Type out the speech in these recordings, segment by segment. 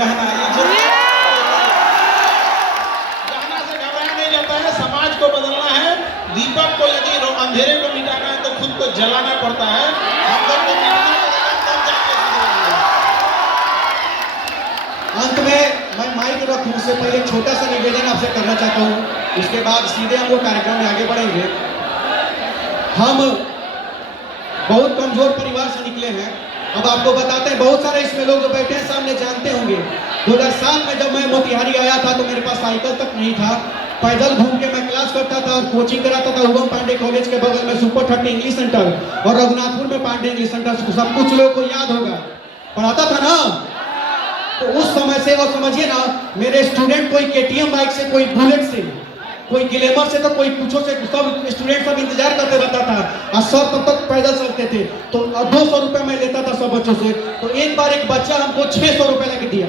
गहना से घबराया नहीं जाता है। समाज को बदलना है, दीपक को यदि अंधेरे को मिटाना है तो खुद को जलाना पड़ता है। अंदर को मिटाना पड़ेगा तब जाके सुधरेंगे। अंत में मैं माइक रखूं उससे पहले छोटा सा निवेदन आपसे करना चाहता हूं, उसके बाद सीधे हम लोग कार्यक्रम में आगे बढ़ेंगे। हम बहुत कमजोर परिवार से निकले हैं। अब आपको बताते हैं, बहुत सारे इसमें लोग जो बैठे हैं सामने जानते होंगे, 2007 में जब मैं मोतिहारी आया था तो मेरे पास साइकिल तक नहीं था। पैदल घूम के मैं क्लास करता था और कोचिंग कराता था। उगम पांडे कॉलेज के बगल में सुपर 30 इंग्लिश सेंटर और रघुनाथपुर में पांडे इंग्लिश सेंटर, सब कुछ लोगों को याद होगा, पढ़ाता था ना। तो उस समय से, और समझिए ना, मेरे स्टूडेंट कोई केटीएम बाइक से, कोई बुलेट से, कोई ग्लैमर से, तो कोई कुछो से, सब स्टूडेंट सब इंतजार करते रहता था। और सर तब तक पैदल चलते थे तो 200 रुपये मैं लेता था सब बच्चों से। तो एक बार एक बच्चा हमको 600 रुपये लेके दिया।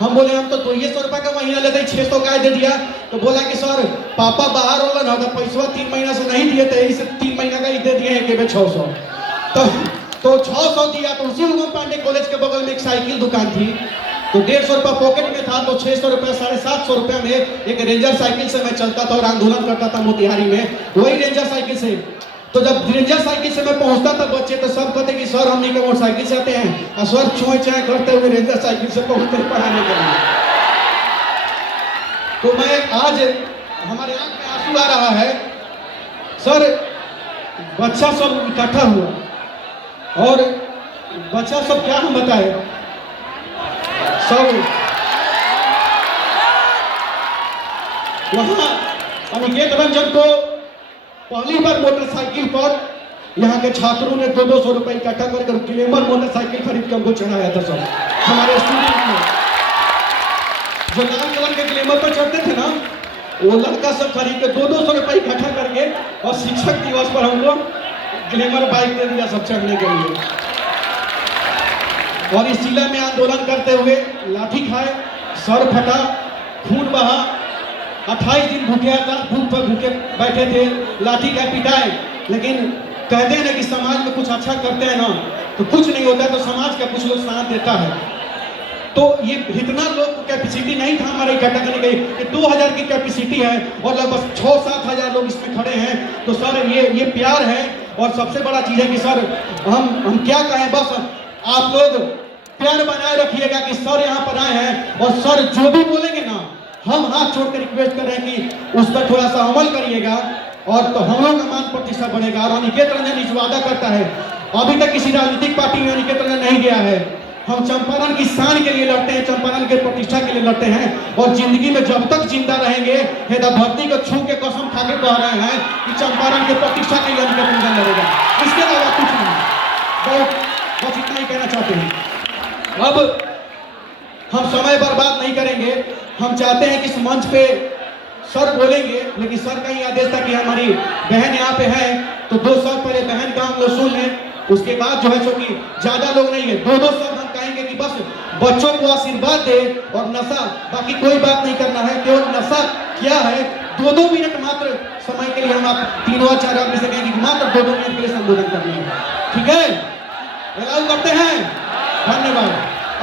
हम बोले हम तो 200 रुपये का महीना लेते, 600 का दे दिया। तो बोला कि सर पापा बाहर हो ना, तो पैसा 3 महीना से नहीं दिए थे, इसे 3 महीना का ही दे दिए हैं, 600। तो 600 दिया। तो उसी उगम पांडे कॉलेज के बगल में एक साइकिल दुकान थी, तो 150 रुपया पॉकेट में था, तो 600 रुपया, 750 रुपया में एक रेंजर साइकिल से मैं चलता था और आंदोलन करता था मोतिहारी में, वही रेंजर साइकिल से। तो जब रेंजर साइकिल से मैं पहुंचता था बच्चे, तो सब कहते कि सर हम नहीं मोटरसाइकिल से आते हैं, और सर छुए चाय करते हुए रेंजर साइकिल से पहुंचते पढ़ाने के लिए। तो मैं आज, हमारे आंख में आंसू आ रहा है सर। बच्चा सब इकट्ठा हुआ और बच्चा सब क्या हम बताए, सब वहां अनिकेत रंजन को पहली बार मोटरसाइकिल पर यहाँ के छात्रों ने 200 रुपए इकट्ठा कर ग्लैमर मोटरसाइकिल खरीद के हमको चढ़ाया था। सब हमारे स्टूडेंट ने जो लाल कलर के ग्लैमर पर चढ़ते थे ना, वो लड़का सब खरीद के 200 रुपए इकट्ठा करके, और शिक्षक दिवस पर हमको ग्लैमर बाइक दे दिया सब चढ़ने के लिए। और इस जिला में आंदोलन करते हुए लाठी खाए, सर फटा, खून बहा, 28 दिन भूखे था, भूख पर भूखे बैठे थे, लाठी का पिटाए। लेकिन कहते हैं ना कि समाज में कुछ अच्छा करते हैं ना तो कुछ नहीं होता, तो समाज का कुछ लोग साथ देता है। तो ये इतना लोग कैपेसिटी नहीं था हमारे इकट्ठा करने की, 2000 की कैपेसिटी है और लगभग 6-7 हजार लोग इसमें खड़े हैं। तो सर ये प्यार है। और सबसे बड़ा चीज है कि सर हम क्या कहें, बस आप लोग प्यार बनाए रखिएगा कि सर यहाँ पर आए हैं, और सर जो भी बोलेंगे ना, हम हाथ छोड़ कर रिक्वेस्ट कर रहे हैं कि उस पर थोड़ा सा अमल करिएगा, और तो हम लोग का मान प्रतिष्ठा बढ़ेगा। और अनिकेत रंजन इस वादा करता है, अभी तक किसी राजनीतिक पार्टी में अनिकेत रंजन नहीं गया है। हम चंपारण की शान के लिए लड़ते हैं, चंपारण के प्रतिष्ठा के लिए लड़ते हैं, और जिंदगी में जब तक जिंदा रहेंगे, धरती को छू के कसम खा के कह रहे हैं कि चंपारण के प्रतिष्ठा के लिए अनिकेत रंजन लड़ेगा, इसके अलावा कुछ नहीं। बस इतना ही कहना चाहते हैं। अब हम समय बर्बाद नहीं करेंगे। हम चाहते हैं कि इस मंच पे सर बोलेंगे, लेकिन सर का ही आदेश था कि हमारी बहन यहाँ पे है, तो 2 शब्द पहले बहन का हम लोग सुन लें, उसके बाद जो है सो कि ज्यादा लोग नहीं है, 2 शब्द हम कहेंगे कि बस बच्चों को आशीर्वाद दे, और नशा, बाकी कोई बात नहीं करना है, केवल नशा क्या है 2-2 मिनट मात्र समय के लिए हम आप 3-4 आदमी से कहेंगे मात्र 2-2 मिनट के लिए संबोधन करना है, ठीक है? अलाउ करते हैं, धन्यवाद।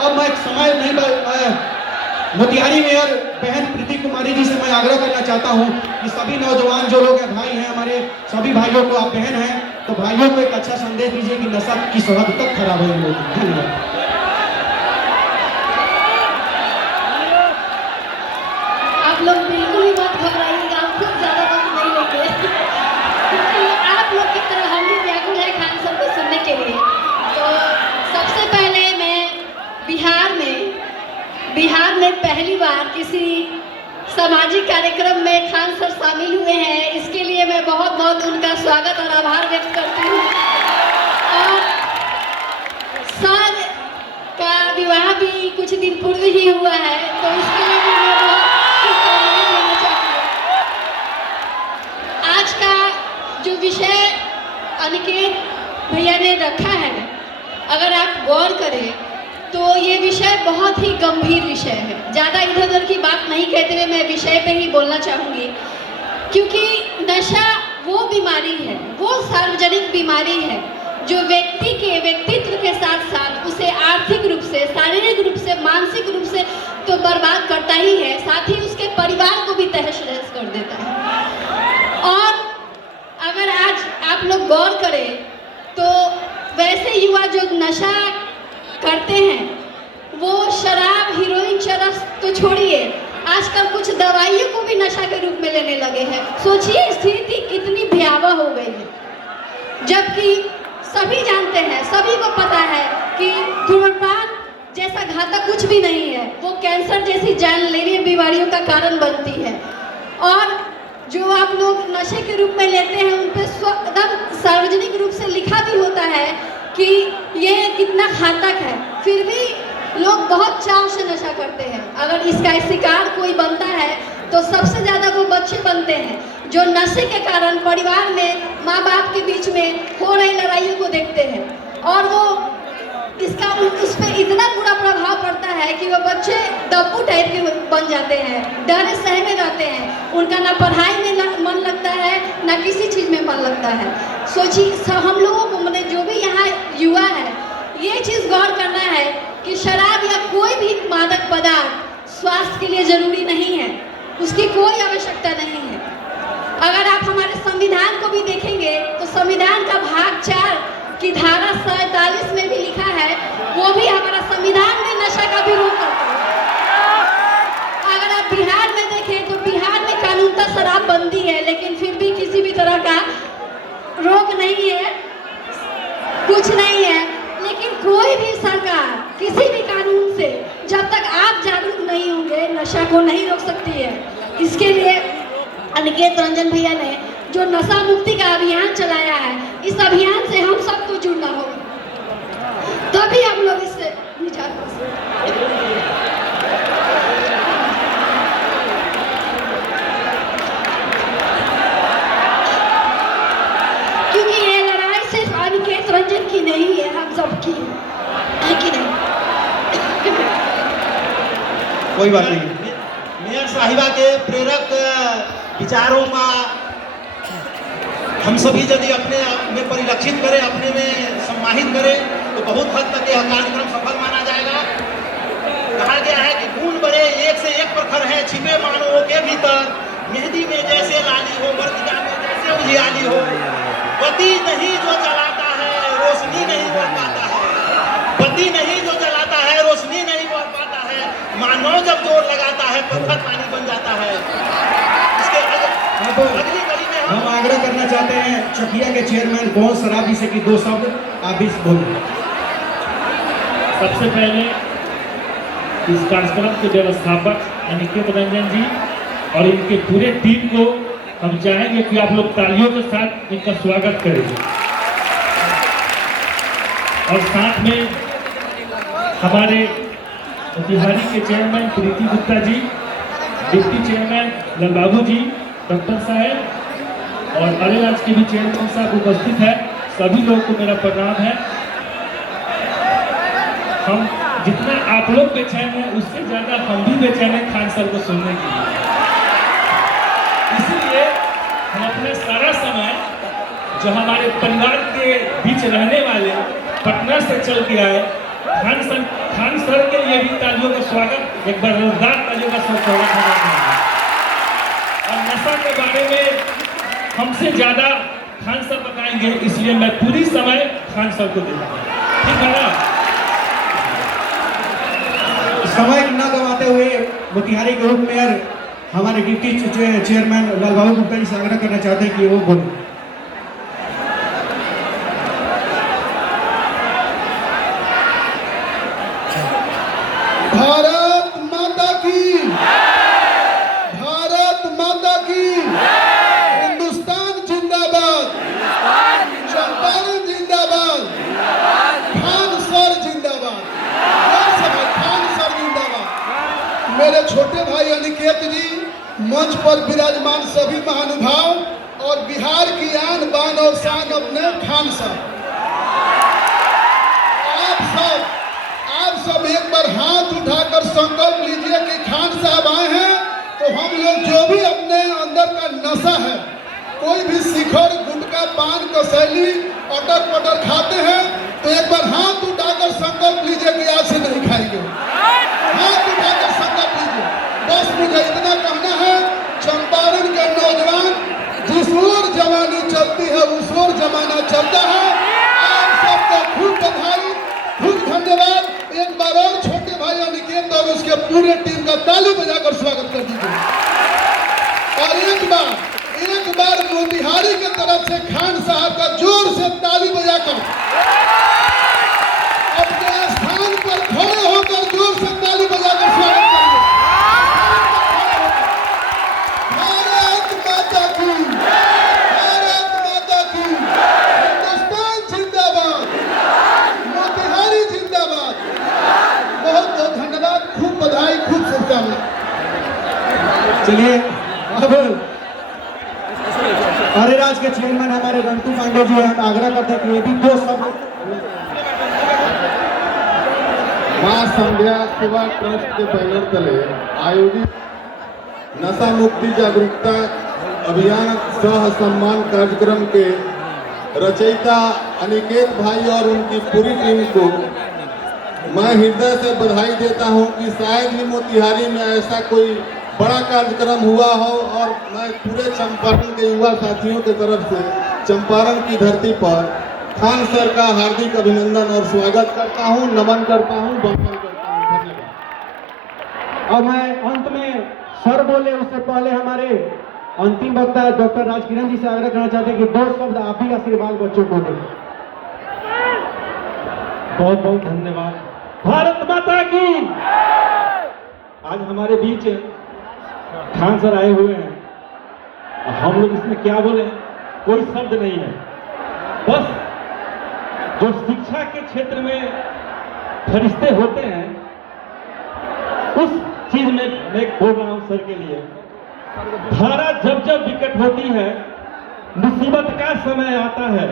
अब मैं समय नहीं, मोतिहारी मेयर बहन प्रीति कुमारी जी से मैं आग्रह करना चाहता हूं कि सभी नौजवान जो लोग हैं, भाई हैं हमारे, सभी भाइयों को, आप बहन हैं तो भाइयों को एक अच्छा संदेश दीजिए कि नशा किस हद तक खराब है। धन्यवाद। आप लोग बिल्कुल ही मत घबराइएगा, आप खुद ज्यादा वक्त नहीं लेंगे, क्योंकि आप लोग की तरह हम भी व्याकुल है खान सर को सुनने के लिए। तो सबसे पहले मैं बिहार में पहली बार किसी सामाजिक कार्यक्रम में खान सर शामिल हुए हैं, इसके लिए मैं बहुत बहुत उनका स्वागत और आभार व्यक्त करती हूँ। और सर का विवाह भी कुछ दिन पूर्व ही हुआ है, तो इसके लिए भी मैं बहुत शुभकामनाएं देना चाहती हूँ। आज का जो विषय अनिकेत भैया ने रखा है, अगर आप गौर करें तो ये विषय बहुत ही गंभीर विषय है। ज़्यादा इधर उधर की बात नहीं कहते हुए मैं विषय पे ही बोलना चाहूँगी, क्योंकि नशा वो बीमारी है, वो सार्वजनिक बीमारी है, जो व्यक्ति के व्यक्तित्व के साथ साथ उसे आर्थिक रूप से, शारीरिक रूप से, मानसिक रूप से तो बर्बाद करता ही है, साथ ही उसके परिवार को भी तहस नहस कर देता है। और अगर आज आप लोग गौर करें तो वैसे युवा जो नशा करते हैं वो शराब, हीरोइन, चरस तो छोड़िए, आजकल कुछ दवाइयों को भी नशा के रूप में लेने लगे हैं। सोचिए स्थिति कितनी भयावह हो गई है, जबकि सभी जानते हैं, सभी को पता है कि धूम्रपान जैसा घातक कुछ भी नहीं है, वो कैंसर जैसी जानलेवा बीमारियों का कारण बनती है। और जो आप लोग नशे के रूप में लेते हैं उन पे एकदम सार्वजनिक रूप से लिखा भी होता है कि ये कितना घातक है, फिर भी लोग बहुत चाव से नशा करते हैं। अगर इसका शिकार कोई बनता है तो सबसे ज़्यादा वो बच्चे बनते हैं जो नशे के कारण परिवार में माँ बाप के बीच में हो रही लड़ाइयों को देखते हैं, और वो इसका उस पर इतना बुरा प्रभाव पड़ता है कि वो बच्चे दब्बू टाइप के बन जाते हैं, डरे सहमे रहते हैं, उनका ना पढ़ाई में मन लगता है ना किसी चीज़ में मन लगता है। सोचिए हम लोगों को, मतलब जो भी यहाँ युवा है, ये चीज़ गौर करना है कि शराब या कोई भी मादक पदार्थ स्वास्थ्य के लिए जरूरी नहीं है, उसकी कोई आवश्यकता नहीं है। अगर आप हमारे संविधान को भी देखेंगे तो संविधान का भाग 4 की धारा 47 में भी लिखा है, वो भी हमारा संविधान में नशा का विरोध करता है। अगर आप बिहार में देखें तो बिहार में कानूनतः शराबबंदी है, लेकिन फिर भी किसी भी तरह का रोक नहीं है, कुछ नहीं है। लेकिन कोई भी सरकार किसी भी कानून से जब तक आप जागरूक नहीं होंगे नशा को नहीं रोक सकती है। इसके लिए अनिकेत रंजन भैया ने जो नशा मुक्ति का अभियान चलाया है, इस अभियान से हम सबको जुड़ना होगा, तभी हम लोग इससे निजात पा सकते। क्योंकि ये लड़ाई सिर्फ अनिकेत रंजन की नहीं है, हम सबकी है कि नहीं? कोई बात नहीं। मेयर साहिबा के प्रेरक विचारों का हम सभी यदि अपने में परिलक्षित करें, अपने में सम्मानित करें, तो बहुत हद तक यह कार्यक्रम सफल माना जाएगा। कहा गया है कि खून बड़े एक से एक प्रखर है छिपे मानवों के भीतर, मेहंदी में जैसे लाली हो, वर्तिका में जैसे उजियाली हो, बत्ती नहीं जो जलाता है रोशनी नहीं बढ़ पाता है, बत्ती नहीं जो जलाता है रोशनी नहीं बढ़ पाता है, मानव जब जोर लगाता है पत्थर पानी बन जाता है। इसके अगली कड़ी में हम आग्रह करना चाहते हैं चकिया के चेयरमैन कौन शराबी से कि 2 शब्द आप भी बोलें। सबसे पहले इस कार्यक्रम के व्यवस्थापक अनिकेत रंजन जी और इनके पूरे टीम को हम चाहेंगे कि आप लोग तालियों के साथ इनका स्वागत करेंगे। और साथ में हमारे मोतिहारी के चेयरमैन प्रीति गुप्ता जी, डिप्टी चेयरमैन लालबाबू जी, डॉक्टर साहब और अरेराज के भी चेयरमैन साहब उपस्थित है। सभी लोगों को मेरा प्रणाम है। हम जितना आप लोग बेचैन हैं उससे ज्यादा हम भी बेचैन हैं खान सर को सुनने के लिए। इसलिए हम अपना सारा समय जो हमारे परिवार के बीच रहने वाले पटना से चल के आए खान सर के लिए भी तालियों का स्वागत, एक बार जोरदार तालियों का स्वागत होना चाहिए। और नशा के बारे में हमसे ज्यादा खान सर बताएंगे, इसलिए मैं पूरी समय खान सर को देता हूँ। ठीक है ना? समय न गंवाते हुए मोतिहारी के उप मेयर हमारे डिप्टी चेयरमैन लालबाबू गुप्ता जी से आग्रह करना चाहते हैं कि वो बोलें। भारत माता की, भारत माता की, हिंदुस्तान जिंदाबाद, चंपारण जिंदाबाद, खान सर जिंदाबाद, खान सर जिंदाबाद। मेरे छोटे भाई अनिकेत जी, मंच पर विराजमान सभी महानुभाव और बिहार की आन बान और शान अपने खान साहब, आप सब एक बार हाथ उठाकर संकल्प लीजिए कि खान साहब आए हैं तो हम लोग जो भी अपने अंदर का नशा है, कोई भी शिखर, गुटखा, पान, कसैली पटर पटर खाते हैं तो एक बार हाथ उठाकर संकल्प लीजिए कि आज से नहीं खाएंगे। हाथ उठाकर संकल्प लीजिए। बस मुझे इतना कहना है, चंपारण के नौजवान जिस ओर जवानी चलती है उस ओर जमाना चलता है। आप सबको खूब बधाई, खूब धन्यवाद। एक बार और छोटे भाई अनिकेत और उसके पूरे टीम का ताली बजाकर स्वागत कर दीजिए। और एक बार मोतिहारी की तरफ से खान साहब का जोर से ताली बजाकर अपने स्थान पर खड़े होकर जोर से ताली बजाकर स्वागत करिए। भारत माता की, भारत माता की, हिंदुस्तान जिंदाबाद, मोतिहारी जिंदाबाद। बहुत बहुत धन्यवाद, खूब बधाई, खूब शुभकामनाएं। चलिए अब अरेराज के चेयरमैन हमारे रंटू पांडे जी हम आग्रह करते हैं कि ये भी दो शब्द मां संध्या सेवा ट्रस्ट के बैनर तले आयोजित नशा मुक्ति जागरूकता अभियान सह सम्मान कार्यक्रम के रचयिता अनिकेत भाई और उनकी पूरी टीम को मैं हृदय से बधाई देता हूं कि शायद ही मोतिहारी में ऐसा कोई बड़ा कार्यक्रम हुआ हो। और मैं पूरे चंपारण के युवा साथियों की तरफ से चंपारण की धरती पर खान सर का हार्दिक अभिनंदन और स्वागत करता हूं, नमन करता हूं, वंदन करता हूं। धन्यवाद। और मैं अंत में सर बोले उससे पहले हमारे अंतिम वक्ता डॉक्टर राजकिरण जी से आग्रह करना चाहते हैं कि दो शब्द आप ही आशीर्वाद बच्चों को दें। बहुत बहुत धन्यवाद। भारत माता की। आज हमारे बीच खान सर आए हुए हैं। हम लोग इसमें क्या बोले, कोई शब्द नहीं है। बस जो शिक्षा के क्षेत्र में फरिश्ते होते हैं उस चीज में मैं बोल रहा हूं सर के लिए। धारा जब जब विकट होती है, मुसीबत का समय आता है,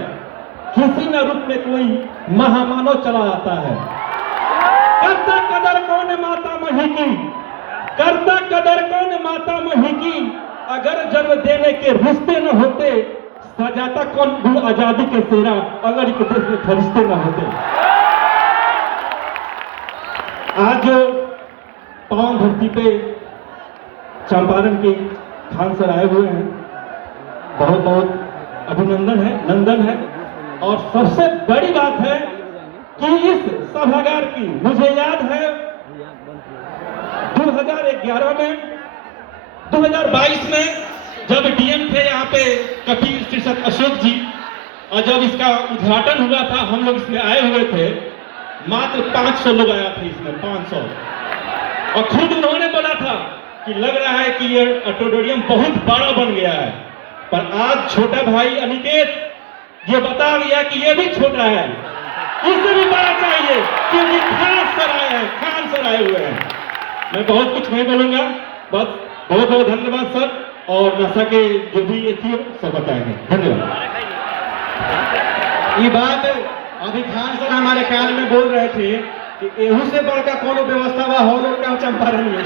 किसी न रूप में कोई महामानव चला आता है। करता कदर कौन माता मही की, करता कदर कौन माता मही की, अगर जन्म देने के रिश्ते न होते, सजाता कौन गुण आजादी के सेरा, अगर एक देश में फरिश्ते न होते। आज जो पावन धरती पे चंपारण के खान सर आए हुए हैं, बहुत बहुत अभिनंदन है, नंदन है। और सबसे बड़ी बात है कि इस सभागार की मुझे याद है 2011 में 2022 में जब डीएम थे यहाँ पे कपिल शीर्षक अशोक जी, और जब इसका उद्घाटन हुआ था हम लोग इसमें आए हुए थे, मात्र 500 लोग आया थे इसमें, 500। और खुद उन्होंने बोला था कि लग रहा है कि ये ऑडिटोरियम बहुत बड़ा बन गया है। पर आज छोटा भाई अनिकेत ये बता गया कि ये भी छोटा है, इससे भी बड़ा चाहिए, क्योंकि खान सर आए हैं, खान सर आए हुए हैं। मैं बहुत कुछ नहीं बोलूंगा, बस बहुत बहुत धन्यवाद सर। और नशा के जो भी ये थी सब बताएंगे। धन्यवाद। ये बात अभी खान सर हमारे कान में बोल रहे थे कि एहू से बड़का कोनो व्यवस्था बा हो लोग का चंपारण में।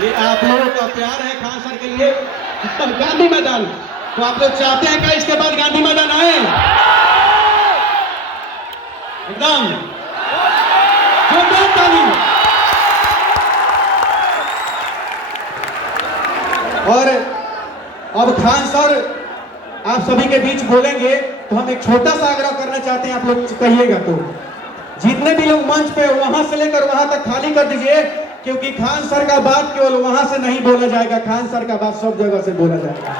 ये आप लोगों का प्यार है खान सर के लिए। गांधी मैदान तो आप लोग चाहते हैं क्या इसके बाद गांधी मैदान आए? एकदम जोरदार ताली। और अब खान सर आप सभी के बीच बोलेंगे तो हम एक छोटा सा आग्रह करना चाहते हैं, आप लोग कहिएगा तो। जितने भी लोग मंच पे वहां से लेकर वहां तक खाली कर दीजिए, क्योंकि खान सर का बात केवल वहां से नहीं बोला जाएगा, खान सर का बात सब जगह से बोला जाएगा।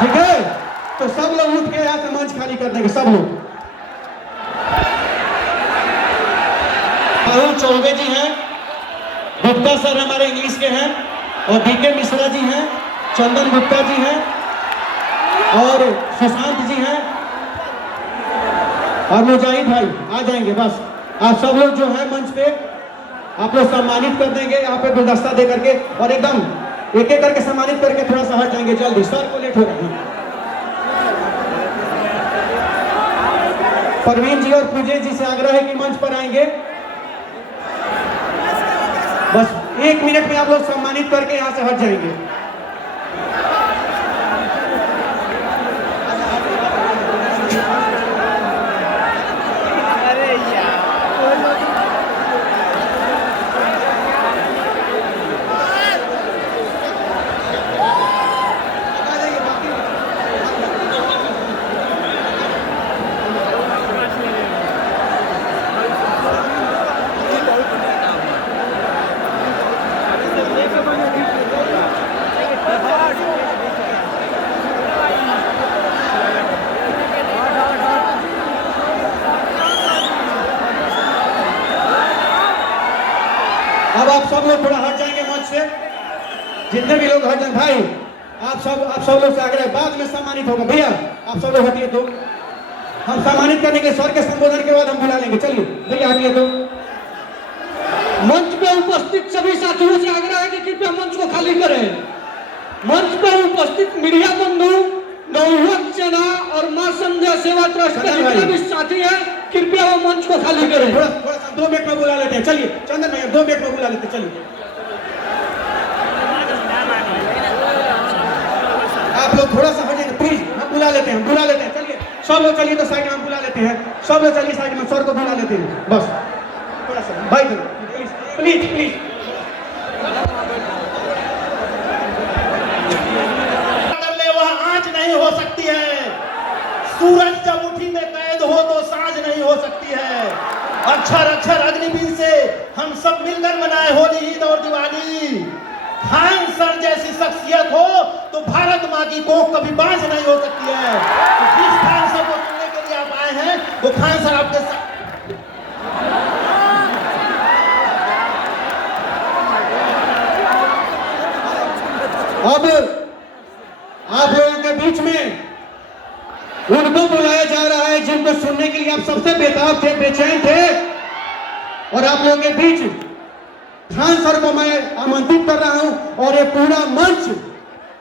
ठीक है? तो सब लोग उठ के यहाँ से मंच खाली कर देंगे, सब लोग। राहुल चौबे जी हैं, गुप्ता सर हमारे इंग्लिश के हैं, और बीके मिश्रा जी हैं, चंदन गुप्ता जी हैं, और सुशांत जी हैं, और मुजाहिद भाई आ जाएंगे। बस आप सब लोग जो है मंच पे आप लोग सम्मानित कर देंगे यहाँ पे गुलदस्ता दे करके, और एकदम एक एक करके सम्मानित करके थोड़ा सा हट जाएंगे जल्दी, सर को लेट हो रहे हैं। परवीन जी और पूजे जी से आग्रह है कि मंच पर आएंगे। बस 1 मिनट में आप लोग सम्मानित करके यहाँ से हट जाएंगे। अब आप सब लोग थोड़ा हट जाएंगे मंच से, जितने भी लोग हट जाए भाई, आप सब लोग से आगे बाद में सम्मानित होगा। भैया आप सब लोग हटिए, तो हम सम्मानित करने के सर के संबोधन के बाद हम बुला लेंगे। चलिए भैया हटिए। तो मंच पे उपस्थित सभी साथियों से आग्रह है कि कृपया मंच को खाली करें। मंच पर उपस्थित मीडिया बंधु, नवयुवक सेना और मां संध्या सेवा ट्रस्ट के जितने भी साथी हैं, कृपया वो मंच को खाली करें। थोड़ा सा 2 मिनट में बुला लेते हैं। चलिए चंदन भैया 2 मिनट में बुला लेते हैं। चलिए आप लोग थोड़ा सा हट जाइए प्लीज, हम बुला लेते हैं। चलिए सब लोग चलिए, तो साइड में हम बुला लेते हैं। सब लोग चलिए साइड में, सर को बुला लेते हैं। बस थोड़ा सा भाई प्लीज प्लीज। वह आंच नहीं हो सकती है। सूरज जब मुट्ठी में कैद हो तो सांझ नहीं हो सकती है। अक्षर अक्षर अग्निबीज से हम सब मिलकर मनाए होली, ईद और दिवाली। खान सर जैसी शख्सियत हो तो भारत माँ की कोख कभी बांझ नहीं हो सकती है। तो जिस खान सर को सुनने के लिए आप आए हैं, वो खान सर आपके साथ। अब आप लोगों के बीच में उनको बुलाया जा रहा है जिनको सुनने के लिए आप सबसे बेताब थे, बेचैन थे। और आप लोगों के बीच खान सर को मैं आमंत्रित कर रहा हूं और ये पूरा मंच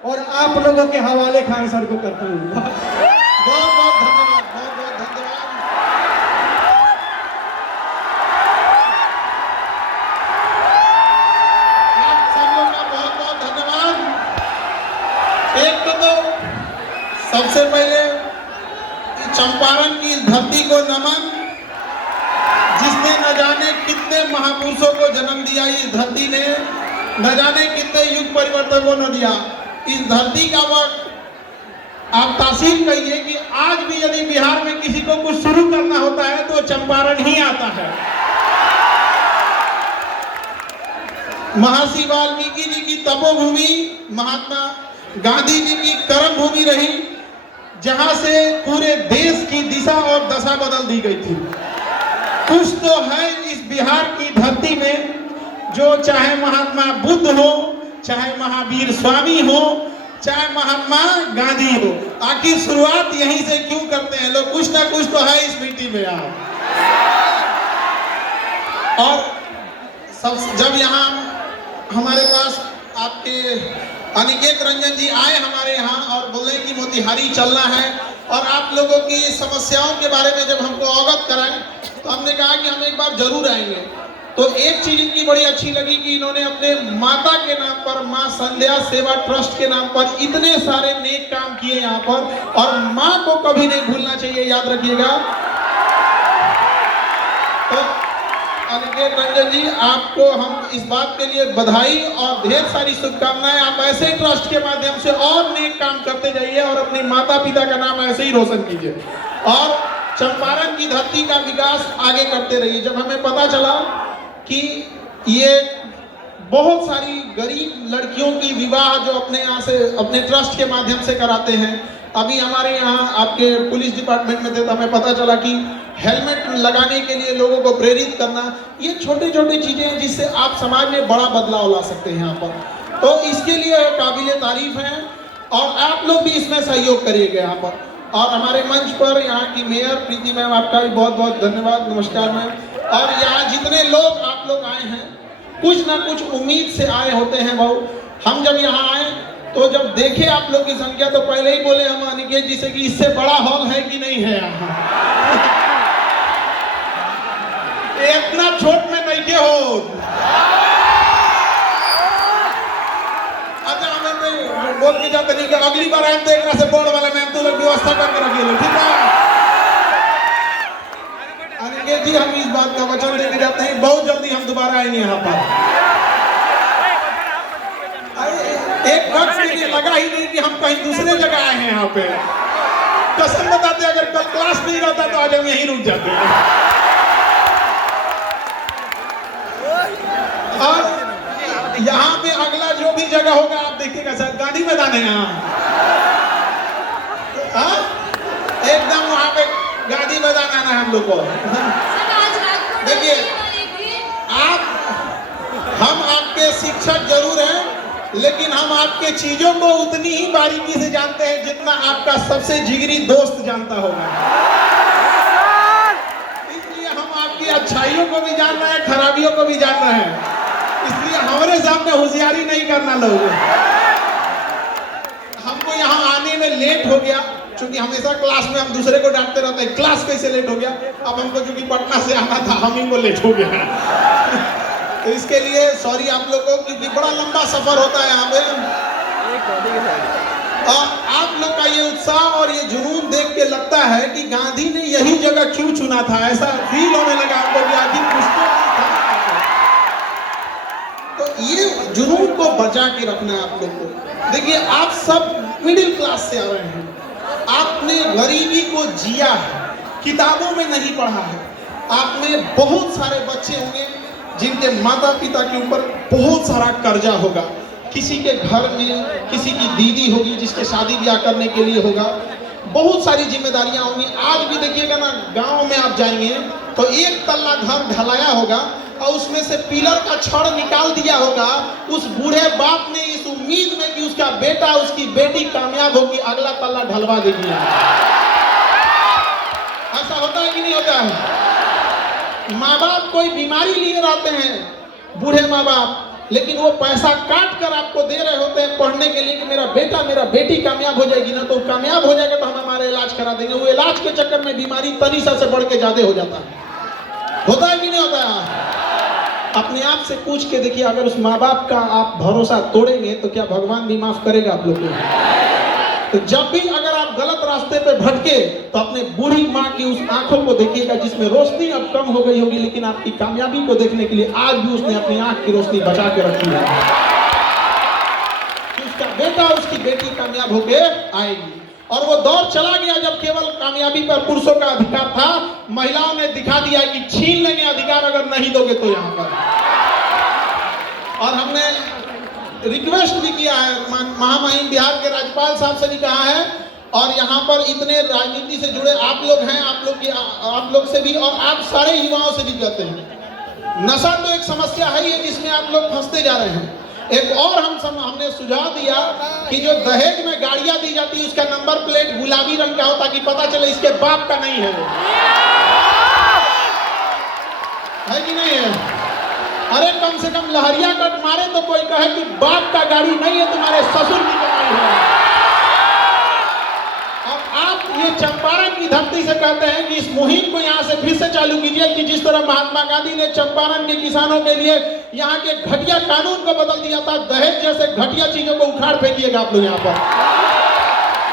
और आप लोगों के हवाले खान सर को करता हूं। बहुत बहुत धन्यवाद, बहुत बहुत धन्यवाद। आप सब लोग का बहुत बहुत धन्यवाद। एक तो सबसे पहले चंपारण की इस धरती को नमन, जिसने न जाने कितने महापुरुषों को जन्म दिया। इस धरती ने न जाने कितने युग परिवर्तन को न दिया। इस धरती का वक्त आप तासीर कहिए कि आज भी यदि बिहार में किसी को कुछ शुरू करना होता है तो चंपारण ही आता है। महर्षि वाल्मीकि जी की तपोभूमि महात्मा गांधी जी की कर्म भूमि रही, जहां से पूरे देश की दिशा और दशा बदल दी गई थी। कुछ तो है इस बिहार की धरती में जो चाहे महात्मा बुद्ध हो, चाहे महावीर स्वामी हो, चाहे महात्मा गांधी हो, आखिर शुरुआत यहीं से क्यों करते हैं लोग? कुछ ना कुछ तो है इस मिट्टी में यहाँ। और सब जब यहाँ हमारे पास आपके अनिकेत रंजन जी आए हमारे यहाँ और बोले कि मोतिहारी चलना है और आप लोगों की समस्याओं के बारे में जब हमको अवगत कराएं, तो हमने कहा कि हम एक बार जरूर आएंगे। तो एक चीज इनकी बड़ी अच्छी लगी कि इन्होंने अपने माता के नाम पर, मां संध्या सेवा ट्रस्ट के नाम पर इतने सारे नेक काम किए यहाँ पर, और माँ को कभी नहीं भूलना चाहिए, याद रखिएगा। तो अनिकेत रंजन जी, आपको हम इस बात के लिए बधाई और ढेर सारी शुभकामनाएं। आप ऐसे ट्रस्ट के माध्यम से और नेक काम करते जाइए और अपने माता पिता का नाम ऐसे ही रोशन कीजिए और चंपारण की धरती का विकास आगे करते रहिए। जब हमें पता चला कि ये बहुत सारी गरीब लड़कियों की विवाह जो अपने यहाँ से, अपने ट्रस्ट के माध्यम से कराते हैं, अभी हमारे यहाँ आपके पुलिस डिपार्टमेंट में थे तो हमें पता चला कि हेलमेट लगाने के लिए लोगों को प्रेरित करना, ये छोटी छोटी चीजें हैं जिससे आप समाज में बड़ा बदलाव ला सकते हैं यहाँ पर। तो इसके लिए काबिले तारीफ है और आप लोग भी इसमें सहयोग करिएगा यहाँ पर। और हमारे मंच पर यहाँ की मेयर प्रीति मैम, आपका भी बहुत बहुत धन्यवाद, नमस्कार मैम। और यहाँ जितने लोग आप लोग आए हैं, कुछ ना कुछ उम्मीद से आए होते हैं भाऊ। हम जब यहाँ आए तो जब देखे आप लोग की संख्या तो पहले ही बोले हम अनिकेत जी से कि इससे बड़ा हॉल है कि नहीं है यहाँ। इतना छोट में नहीं के हो। अच्छा हमें तो बोल के जाते नहीं कि अगली बार आए तो एक से बोर्ड वाले में तो लोग व्यवस्था करके रखिए, ठीक है? अनिकेत जी, हम इस बात का वचन देके जाते हैं बहुत जल्दी हम दोबारा आएंगे यहाँ पर। एक वक्त के लिए लगा ही नहीं कि हम कहीं दूसरे जगह आए हैं यहाँ पे। कसम बताते अगर कल क्लास नहीं रहता तो आज हम यहीं रुक जाते हैं। और यहाँ पे अगला जो भी जगह होगा आप देखिएगा, सर गांधी मैदान है यहाँ, एकदम वहाँ पे गांधी मैदान आना है हम लोग को। देखिए आप, हम लेकिन हम आपके चीजों को उतनी ही बारीकी से जानते हैं जितना आपका सबसे जिगरी दोस्त जानता होगा। इसलिए हम आपकी अच्छाइयों को भी जान रहे हैं, खराबियों को भी जान रहे हैं। इसलिए हमारे सामने होशियारी नहीं करना लोग। हमको यहाँ आने में लेट हो गया, क्योंकि हमेशा क्लास में हम दूसरे को डांटते रहते हैं, क्लास कैसे लेट हो गया। अब हमको चूंकि पटना से आना था, हम ही को लेट हो गया। तो इसके लिए सॉरी आप लोगों को, क्योंकि बड़ा लंबा सफर होता है यहाँ पे। और आप लोग का ये उत्साह और ये जुनून देख के लगता है कि गांधी ने यही जगह क्यों चुना था, ऐसा फील होने लगा हमको कि आखिर कुछ तो ये जुनून को बचा के रखना है आप लोग को। देखिए आप सब मिडिल क्लास से आ रहे हैं, आपने गरीबी को जिया है, किताबों में नहीं पढ़ा है। आप में बहुत सारे बच्चे होंगे जिनके माता पिता के ऊपर बहुत सारा कर्जा होगा। किसी के घर में किसी की दीदी होगी जिसके शादी ब्याह करने के लिए होगा, बहुत सारी जिम्मेदारियां होंगी। आज भी देखिएगा ना, गांव में आप जाएंगे तो एक तल्ला घर ढलाया होगा और उसमें से पिलर का छड़ निकाल दिया होगा, उस बूढ़े बाप ने इस उम्मीद में कि उसका बेटा उसकी बेटी कामयाब होगी, अगला तल्ला ढलवा देगी। ऐसा होता है कि नहीं होता है? माँ बाप कोई बीमारी लिए रहते हैं, बूढ़े माँ बाप, लेकिन वो पैसा काट कर आपको दे रहे होते हैं पढ़ने के लिए कि मेरा बेटा मेरा बेटी कामयाब हो जाएगी ना, तो कामयाब हो जाएगा तो हम हमारा इलाज करा देंगे। वो इलाज के चक्कर में बीमारी तनीसा से बढ़ के ज्यादा हो जाता है। होता है कि नहीं होता है? अपने आप से पूछ के देखिए, अगर उस माँ बाप का आप भरोसा तोड़ेंगे तो क्या भगवान भी माफ करेगा आप लोग को? तो जब भी अगर आप गलत रास्ते पे भटके तो अपने बूढ़ी माँ की उस आंखों को देखिएगा जिसमें रोशनी अब कम हो गई होगी, लेकिन आपकी कामयाबी को देखने के लिए आज भी उसने अपनी आंख की रोशनी बचा के रखी है। उसका बेटा उसकी बेटी कामयाब होके आएगी। और वो दौर चला गया जब केवल कामयाबी पर पुरुषों का अधिकार था, महिलाओं ने दिखा दिया कि छीन लेंगे अधिकार अगर नहीं दोगे तो यहाँ पर। और हमने रिक्वेस्ट भी किया है, महामहिम बिहार के राज्यपाल साहब से भी कहा है, और यहाँ पर इतने राजनीति से जुड़े आप लोग हैं, आप लोग से भी और आप सारे युवाओं से भी कहते हैं, नशा तो एक समस्या है ही है जिसमें आप लोग फंसते जा रहे हैं। एक और हमने सुझाव दिया कि जो दहेज में गाड़ियां दी जाती है उसका नंबर प्लेट गुलाबी रंग का हो ताकि पता चले इसके बाप का नहीं है वो, है कि नहीं है? अरे कम से कम लहरिया कट मारे तो कोई कहे कि बाप का गाड़ी नहीं है, तुम्हारे ससुर की कमाई है। और आप ये चंपारण की धरती से कहते हैं कि इस मुहिम को यहाँ से फिर से चालू कीजिए कि जिस तरह महात्मा गांधी ने चंपारण के किसानों के लिए यहाँ के घटिया कानून को बदल दिया था, दहेज जैसे घटिया चीजों को उखाड़ फेंकिएगा आप लोग यहाँ पर।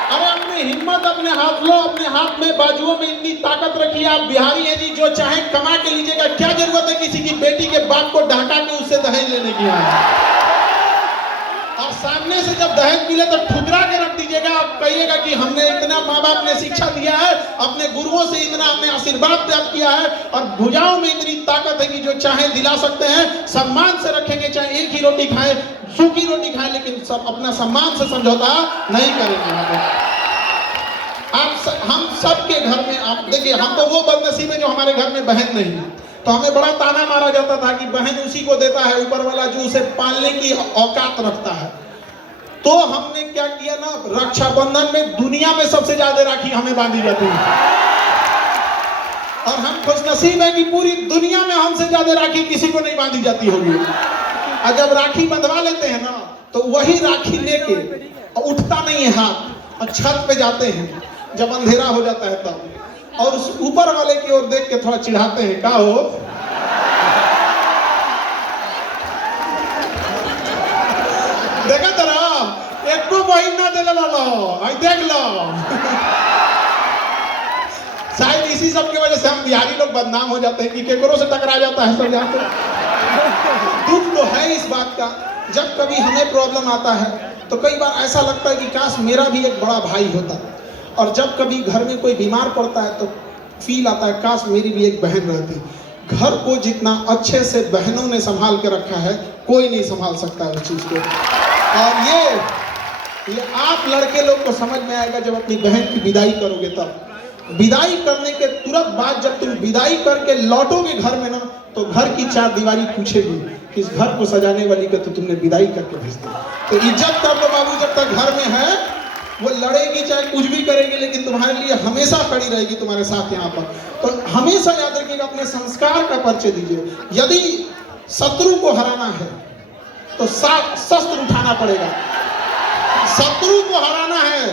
अरे अपनी हिम्मत अपने हाथ लो, अपने हाथ में बाजुओं में इतनी ताकत रखिए। आप बिहारी हैं जी, जो चाहे कमा के लीजिएगा, क्या जरूरत है किसी की बेटी के बाप को ढाका के उससे दहेज लेने की? और सामने से जब दहेज मिले तो ठुकरा के रख दीजिएगा। आप कहिएगा कि हमने इतना, माँ बाप ने शिक्षा दिया है, अपने गुरुओं से इतना हमने आशीर्वाद प्राप्त किया है और भुजाओं में इतनी ताकत है कि जो चाहे दिला सकते हैं, सम्मान से रखेंगे, चाहे एक ही रोटी खाएं, सूखी रोटी खाएं, लेकिन सब अपना सम्मान से समझौता नहीं करेंगे। हम सबके घर में आप देखिए, हम तो वो बदनसीब है जो हमारे घर में बहन नहीं है, तो हमें बड़ा ताना मारा जाता था कि बहन उसी को देता है ऊपर वाला जो उसे पालने की औकात रखता है। तो हमने क्या किया ना, रक्षाबंधन में दुनिया में सबसे ज्यादा राखी हमें बांधी जाती है और हम खुशनसीब है कि पूरी दुनिया में हमसे ज्यादा राखी किसी को नहीं बांधी जाती होगी। और जब राखी बंधवा लेते हैं ना तो वही राखी लेके उठता नहीं है हाथ और छत पे जाते हैं जब अंधेरा हो जाता है तब, और उस ऊपर वाले की ओर देख के थोड़ा चिढ़ाते हैं, का हो देखा तेरा एक को महीना दे लो, आई देख लो। शायद इसी सब की वजह से हम बिहारी लोग बदनाम हो जाते हैं कि केकरों से टकरा जाता है सब जाते। दुख तो है इस बात का, जब कभी हमें प्रॉब्लम आता है तो कई बार ऐसा लगता है कि काश मेरा भी एक बड़ा भाई होता, और जब कभी घर में कोई बीमार पड़ता है तो फील आता है काश मेरी भी एक बहन रहती। घर को जितना अच्छे से बहनों ने संभाल के रखा है कोई नहीं संभाल सकता उस चीज को। और ये आप लड़के लोग को समझ में आएगा जब अपनी बहन की विदाई करोगे तब। विदाई करने के तुरंत बाद जब तुम विदाई करके लौटोगे घर में ना, तो घर की चार दीवारी पूछेगी कि इस घर को सजाने वाली का तो तुमने विदाई करके भेज दिया। तो इज्जत कर लो बाबू, जब तक घर में है वो लड़ेगी चाहे कुछ भी करेगी, लेकिन तुम्हारे लिए हमेशा खड़ी रहेगी तुम्हारे साथ यहाँ पर। तो हमेशा याद रखिएगा, अपने संस्कार का परिचय दीजिए। यदि शत्रु को हराना है तो शस्त्र उठाना पड़ेगा, शत्रु को हराना है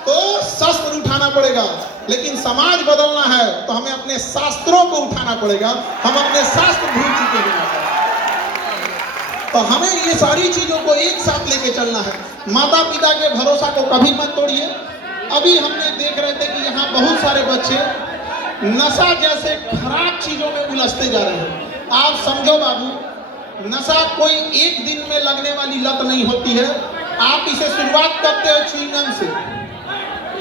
तो शस्त्र उठाना पड़ेगा, लेकिन समाज बदलना है तो हमें अपने शास्त्रों को उठाना पड़ेगा। हम अपने शास्त्र भूल चुके हैं, तो हमें ये सारी चीजों को एक साथ लेके चलना है। माता पिता के भरोसा को कभी मत तोड़िए। अभी हमने देख रहे थे कि यहाँ बहुत सारे बच्चे नशा जैसे खराब चीजों में उलझते जा रहे हैं। आप समझो बाबू, नशा कोई एक दिन में लगने वाली लत नहीं होती है। आप इसे शुरुआत करते हो च्युइंगम से,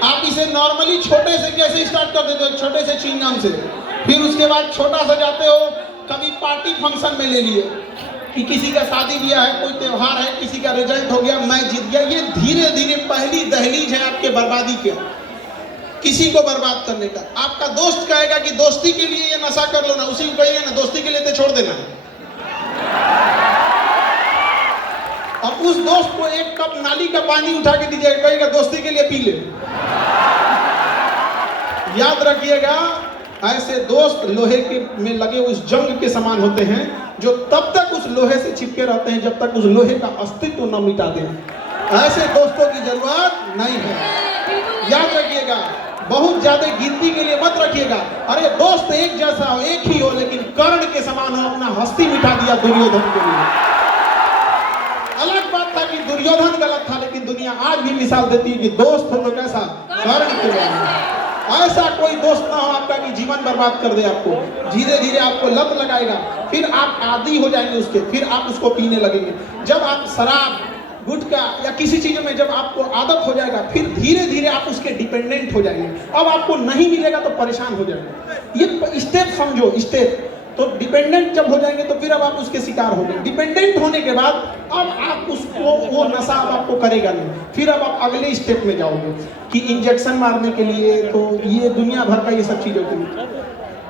आप इसे नॉर्मली छोटे से कैसे स्टार्ट कर देते हो, छोटे से च्युइंगम से, फिर उसके बाद छोटा सा जाते हो, कभी पार्टी फंक्शन में ले लिए कि किसी का शादी ब्याह है, कोई त्योहार है, किसी का रिजल्ट हो गया, मैं जीत गया। ये धीरे धीरे पहली दहलीज है आपके बर्बादी के, किसी को बर्बाद करने का। आपका दोस्त कहेगा कि दोस्ती के लिए ये नशा कर लो ना, उसी को कहिएगा ना दोस्ती के लिए तो छोड़ देना। और उस दोस्त को एक कप नाली का पानी उठा के दीजिएगा, कहेगा दोस्ती के लिए पी ले। याद रखिएगा, ऐसे दोस्त लोहे के में लगे उस जंग के समान होते हैं जो तब तक उस लोहे से चिपके रहते हैं जब तक उस लोहे का अस्तित्व न मिटा दें। ऐसे दोस्तों की जरूरत नहीं है। याद रखिएगा, बहुत ज्यादा गिनती के लिए मत रखिएगा। अरे दोस्त एक जैसा हो, एक ही हो, लेकिन कर्ण के समान हो, अपना हस्ती मिटा दिया दुर्योधन के लिए। अलग बात था कि दुर्योधन गलत था, लेकिन दुनिया आज भी मिसाल देती है कि दोस्त हो तो कैसा, कर्ण के लिए। ऐसा कोई दोस्त ना हो आपका कि जीवन बर्बाद कर दे आपको, धीरे धीरे आपको लत लगाएगा, फिर आप आदी हो जाएंगे उसके, फिर आप उसको पीने लगेंगे। जब आप शराब, गुटखा या किसी चीज में जब आपको आदत हो जाएगा, फिर धीरे धीरे आप उसके डिपेंडेंट हो जाएंगे। अब आपको नहीं मिलेगा तो परेशान हो जाएंगे। ये स्टेप समझो, स्टेप। तो डिपेंडेंट जब हो जाएंगे तो फिर अब आप उसके शिकार हो गए। डिपेंडेंट होने के बाद अब आप उसको, वो नशा अब आपको करेगा नहीं, फिर अब आप अगले स्टेप में जाओगे कि इंजेक्शन मारने के लिए, तो ये दुनिया भर का ये सब चीजों के लिए,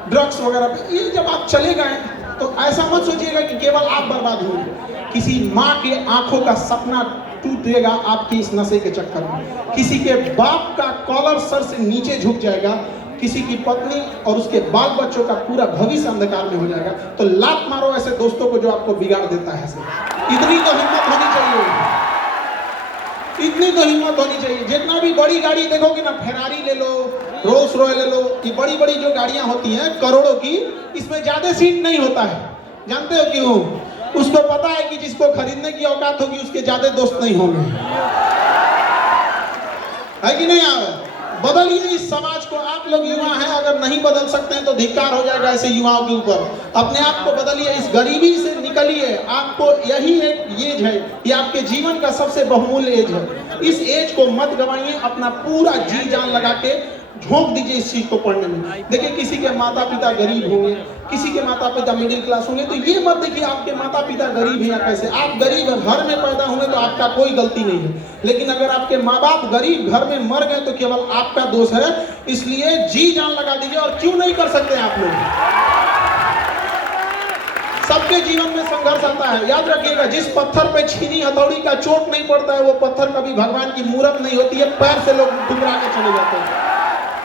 ड्रग्स वगैरह पे। ये जब आप चले गए तो ऐसा मत सोचिएगा कि केवल आप बर्बाद होंगे। किसी माँ के आंखों का सपना टूटेगा आपके इस नशे के चक्कर में। किसी के बाप का कॉलर सर से नीचे झुक जाएगा, किसी की पत्नी और उसके बाल बच्चों का पूरा भविष्य अंधकार में हो जाएगा। तो लात मारो ऐसे दोस्तों को जो आपको बिगाड़ देता है। इतनी तो हिम्मत होनी चाहिए, इतनी तो हिम्मत होनी चाहिए। जितना भी बड़ी गाड़ी देखोगे ना, फेरारी ले लो, रोल्स रॉयल ले लो, ये बड़ी बड़ी जो गाड़ियां होती हैं करोड़ों की, इसमें ज्यादा सीट नहीं होता है। जानते हो क्यों? उसको पता है कि जिसको खरीदने की औकात होगी उसके ज्यादा दोस्त नहीं होंगे। है कि नहीं? यार बदलिए इस समाज को। आप लोग युवा हैं, अगर नहीं बदल सकते हैं तो धिक्कार हो जाएगा ऐसे युवाओं के ऊपर। अपने आप को बदलिए, इस गरीबी से निकलिए। आपको यही एक एज है, ये आपके जीवन का सबसे बहुमूल्य एज है। इस एज को मत गवाइए, अपना पूरा जी जान लगा के झोंक दीजिए इस चीज को पढ़ने में। देखिए, किसी के माता पिता गरीब होंगे, किसी के माता पिता मिडिल क्लास होंगे, तो ये मत देखिए आपके माता पिता गरीब हैं या कैसे। आप गरीब घर में पैदा हुए तो आपका कोई गलती नहीं है, लेकिन अगर आपके माँ बाप गरीब घर में मर गए तो केवल आपका दोष है। इसलिए जी जान लगा दीजिए। और क्यों नहीं कर सकते आप लोग? सबके जीवन में संघर्ष आता है। याद रखिएगा, जिस पत्थर पे छीनी हथौड़ी का चोट नहीं पड़ता है, वो पत्थर कभी भगवान की मूरत नहीं होती है। पैर से लोग टुकरा के चले जाते हैं।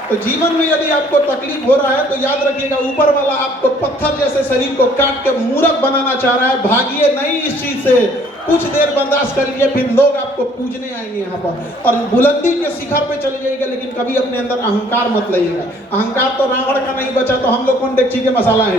तो जीवन में यदि आपको तकलीफ हो रहा है तो याद रखिएगा, ऊपर वाला आपको पत्थर जैसे शरीर को काट के मूरत बनाना चाह रहा है। भागिए नहीं इस चीज से, कुछ देर बर्दाश्त कर लिए, फिर लोग आपको पूजने आएंगे यहाँ पर और बुलंदी के शिखर पे चले जाइएगा। लेकिन कभी अपने अंदर अहंकार मत लाइएगा। अहंकार तो रावण का नहीं बचा, तो हम लोग कौन डेगची के मसाला है?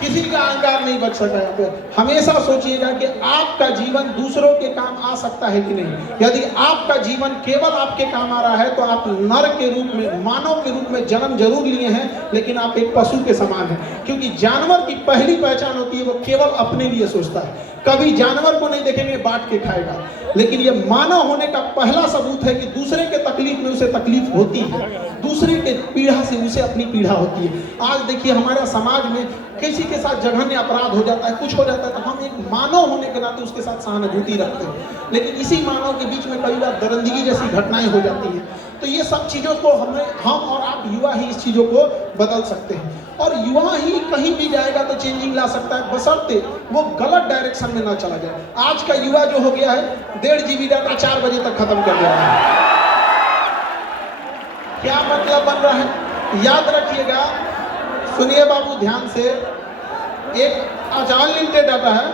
किसी का अहंकार नहीं बच सका यहाँ पे। हमेशा सोचिएगा कि आपका जीवन दूसरों के काम आ सकता है कि नहीं। यदि आपका जीवन केवल आपके काम आ रहा है तो आप नर के रूप में, मानव के रूप में जन्म जरूर लिए हैं, लेकिन आप एक पशु के समान हैं। क्योंकि जानवर की पहली पहचान होती है, वो केवल अपने लिए सोचता है। कभी जानवर को नहीं देखेंगे बांट के खाएगा। लेकिन ये मानव होने का पहला सबूत है कि दूसरे के तकलीफ में उसे तकलीफ होती है, दूसरे के पीड़ा से उसे अपनी पीड़ा होती है। आज देखिए, हमारा समाज में किसी के साथ जघन्य अपराध हो जाता है, कुछ हो जाता है, तो हम एक मानव होने के नाते उसके साथ सहानुभूति रखते हैं। लेकिन इसी मानव के बीच में कई बार दरिंदगी जैसी घटनाएं हो जाती हैं। तो ये सब चीज़ों को हम और आप युवा ही इस चीज़ों को बदल सकते हैं। और युवा ही कहीं भी जाएगा तो चेंजिंग ला सकता है, बशर्ते वो गलत डायरेक्शन में ना चला जाए। आज का युवा जो हो गया है 1.5 GB डाटा 4 बजे तक खत्म कर दे रहा है। क्या मतलब बन रहा है? याद रखिएगा, सुनिए बाबू ध्यान से, एक अनलिमिटेड डाटा है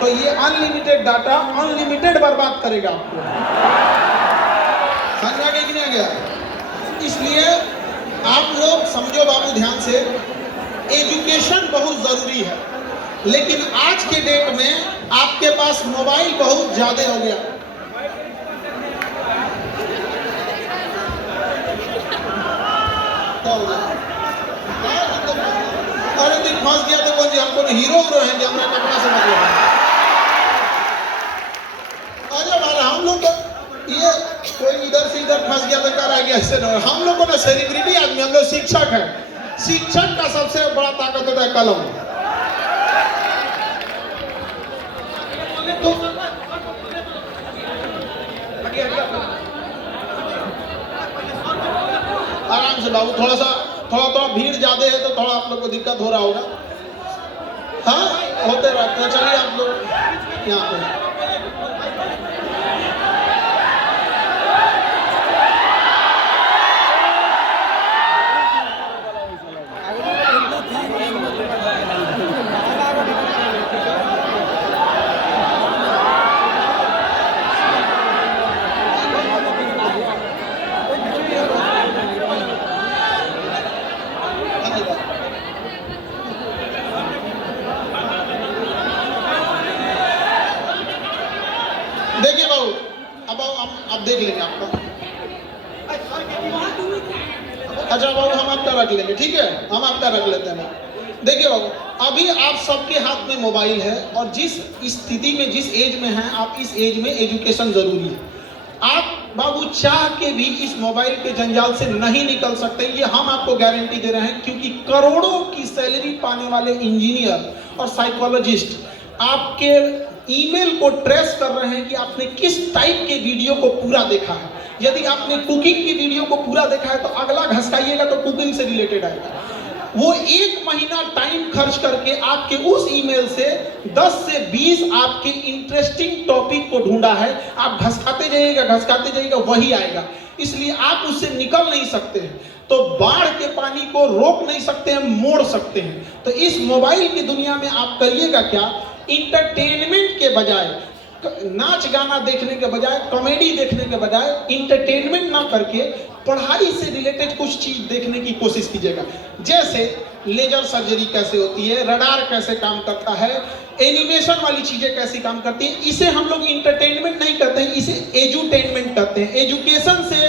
तो ये अनलिमिटेड डाटा अनलिमिटेड बर्बाद करेगा आपको। समझ आ गया कि नहीं आ गया? इसलिए आप लोग समझो बाबू ध्यान से, एजुकेशन बहुत जरूरी है, लेकिन आज के डेट में आपके पास मोबाइल बहुत ज्यादा हो गया। अरे दिन फंस गया तो कौन जी, हमको हीरो हैं कि हमरा कपड़ा समझ लिया। अरे वाला हम लोग ये कोई इधर से इधर फंस गया तो कर आ गया, ऐसे ना। हम लोग को ना सेलिब्रिटी आदमी, हम लोग शिक्षक है। शिक्षक का सबसे बड़ा ताकत होता है कलम। तो आराम से बाबू, थोड़ा भीड़ ज्यादा है तो थोड़ा आप लोग को दिक्कत हो रहा होगा। हाँ होते रहते हैं। चलिए आप लोग यहाँ पे देखिए बाबू, अब देख लेंगे आपका। अच्छा बाबू, हम आपका रख लेंगे, ठीक है, हम आपका रख लेते हैं। देखिए बाबू, अभी आप सबके हाथ में मोबाइल है और जिस स्थिति में, जिस एज में हैं आप, इस एज में एजुकेशन जरूरी है। आप बाबू चाह के भी इस मोबाइल के जंजाल से नहीं निकल सकते, ये हम आपको गारंटी दे रहे हैं, क्योंकि करोड़ों की सैलरी पाने वाले इंजीनियर और साइकोलॉजिस्ट आपके ईमेल को ट्रेस कर रहे हैं कि आपने किस टाइप के वीडियो को पूरा देखा है। यदि आपने कुकिंग की वीडियो को पूरा देखा है तो अगला घसकाइएगा तो कुकिंग से रिलेटेड आएगा। वो 1 महीना टाइम खर्च करके आपके उस ईमेल से 10 से 20 आपके इंटरेस्टिंग टॉपिक को ढूंढा है। आप घसकाते जाइएगा, वही आएगा। इसलिए आप उससे निकल नहीं सकते हैं। तो बाढ़ के पानी को रोक नहीं सकते हैं, मोड़ सकते हैं। तो इस मोबाइल की दुनिया में आप करिएगा क्या, इंटरटेनमेंट के बजाय, नाच गाना देखने के बजाय, कॉमेडी देखने के बजाय, इंटरटेनमेंट ना करके पढ़ाई से रिलेटेड कुछ चीज देखने की कोशिश कीजिएगा। जैसे लेजर सर्जरी कैसे होती है, रडार कैसे काम करता है, एनिमेशन वाली चीजें कैसे काम करती है। इसे हम लोग इंटरटेनमेंट नहीं करते हैं, इसे एजुटेनमेंट करते हैं। एजुकेशन से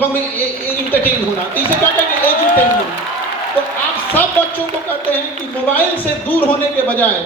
इंटरटेन होना, तो इसे क्या कहते हैं, एजुटेनमेंट। तो आप सब बच्चों को कहते हैं कि मोबाइल से दूर होने के बजाय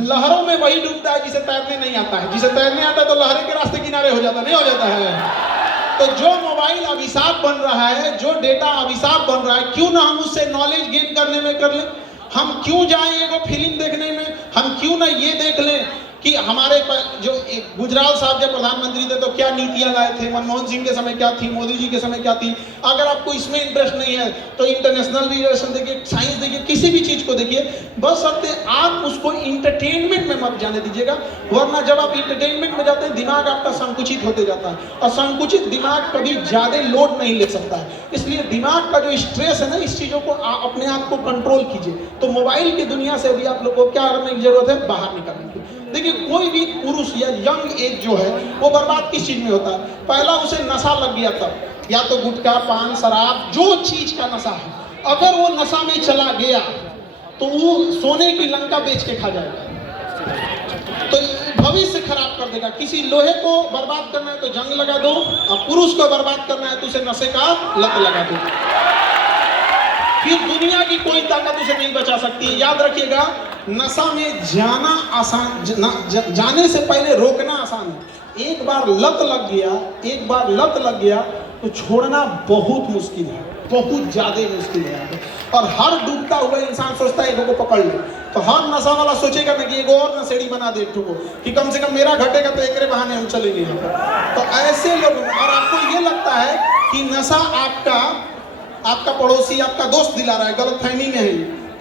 लहरों में वही डूबता है जिसे तैरने नहीं आता है। जिसे तैरने आता है तो लहरें के रास्ते किनारे हो जाता, नहीं हो जाता है। तो जो मोबाइल अभिशाप बन रहा है, जो डेटा अभिशाप बन रहा है, क्यों ना हम उससे नॉलेज गेन करने में कर लें। हम क्यों जाएं एगो फिल्म देखने में, हम क्यों ना ये देख लें कि हमारे जो गुजराल साहब जब प्रधानमंत्री थे तो क्या नीतियां लाए थे, मनमोहन सिंह के समय क्या थी, मोदी जी के समय क्या थी। अगर आपको इसमें इंटरेस्ट नहीं है तो इंटरनेशनल रिलेशन देखिए, साइंस देखिए, किसी भी चीज को देखिए, बस आप उसको इंटरटेनमेंट में मत जाने दीजिएगा। वरना जब आप इंटरटेनमेंट में जाते हैं दिमाग आपका संकुचित होते जाता है, और संकुचित दिमाग कभी ज्यादा लोड नहीं ले सकता है। इसलिए दिमाग का जो स्ट्रेस है ना, इस चीजों को अपने आप को कंट्रोल कीजिए। तो मोबाइल की दुनिया से अभी आप लोग को क्या करने की जरूरत है, बाहर निकलने की। देखिए कोई भी पुरुष या यंग एज जो है वो बर्बाद किस चीज में होता है, पहला उसे नशा लग गया तब, या तो गुटखा, पान, शराब, जो चीज का नशा है, अगर वो नशा में चला गया तो वो सोने की लंका बेच के खा जाएगा, तो भविष्य खराब कर देगा। किसी लोहे को बर्बाद करना है तो जंग लगा दो, और पुरुष को बर्बाद करना है तो उसे नशे का लत लगा दो, फिर दुनिया की कोई ताकत उसे नहीं बचा सकती। याद रखिएगा, नशा में जाना आसान, जाने से पहले रोकना आसान है। एक बार लत लग गया तो छोड़ना बहुत मुश्किल है, बहुत ज्यादा मुश्किल है। और हर डूबता हुआ इंसान सोचता है एगो को पकड़ ले, तो हर नशा वाला सोचेगा ना कि एगो और नशेड़ी बना दे को, कि कम से कम मेरा घटेगा तो एक बहाने हम चलेंगे। तो ऐसे लोग, और आपको ये लगता है कि नशा आपका पड़ोसी, आपका दोस्त दिला रहा है, गलतफहमी में है।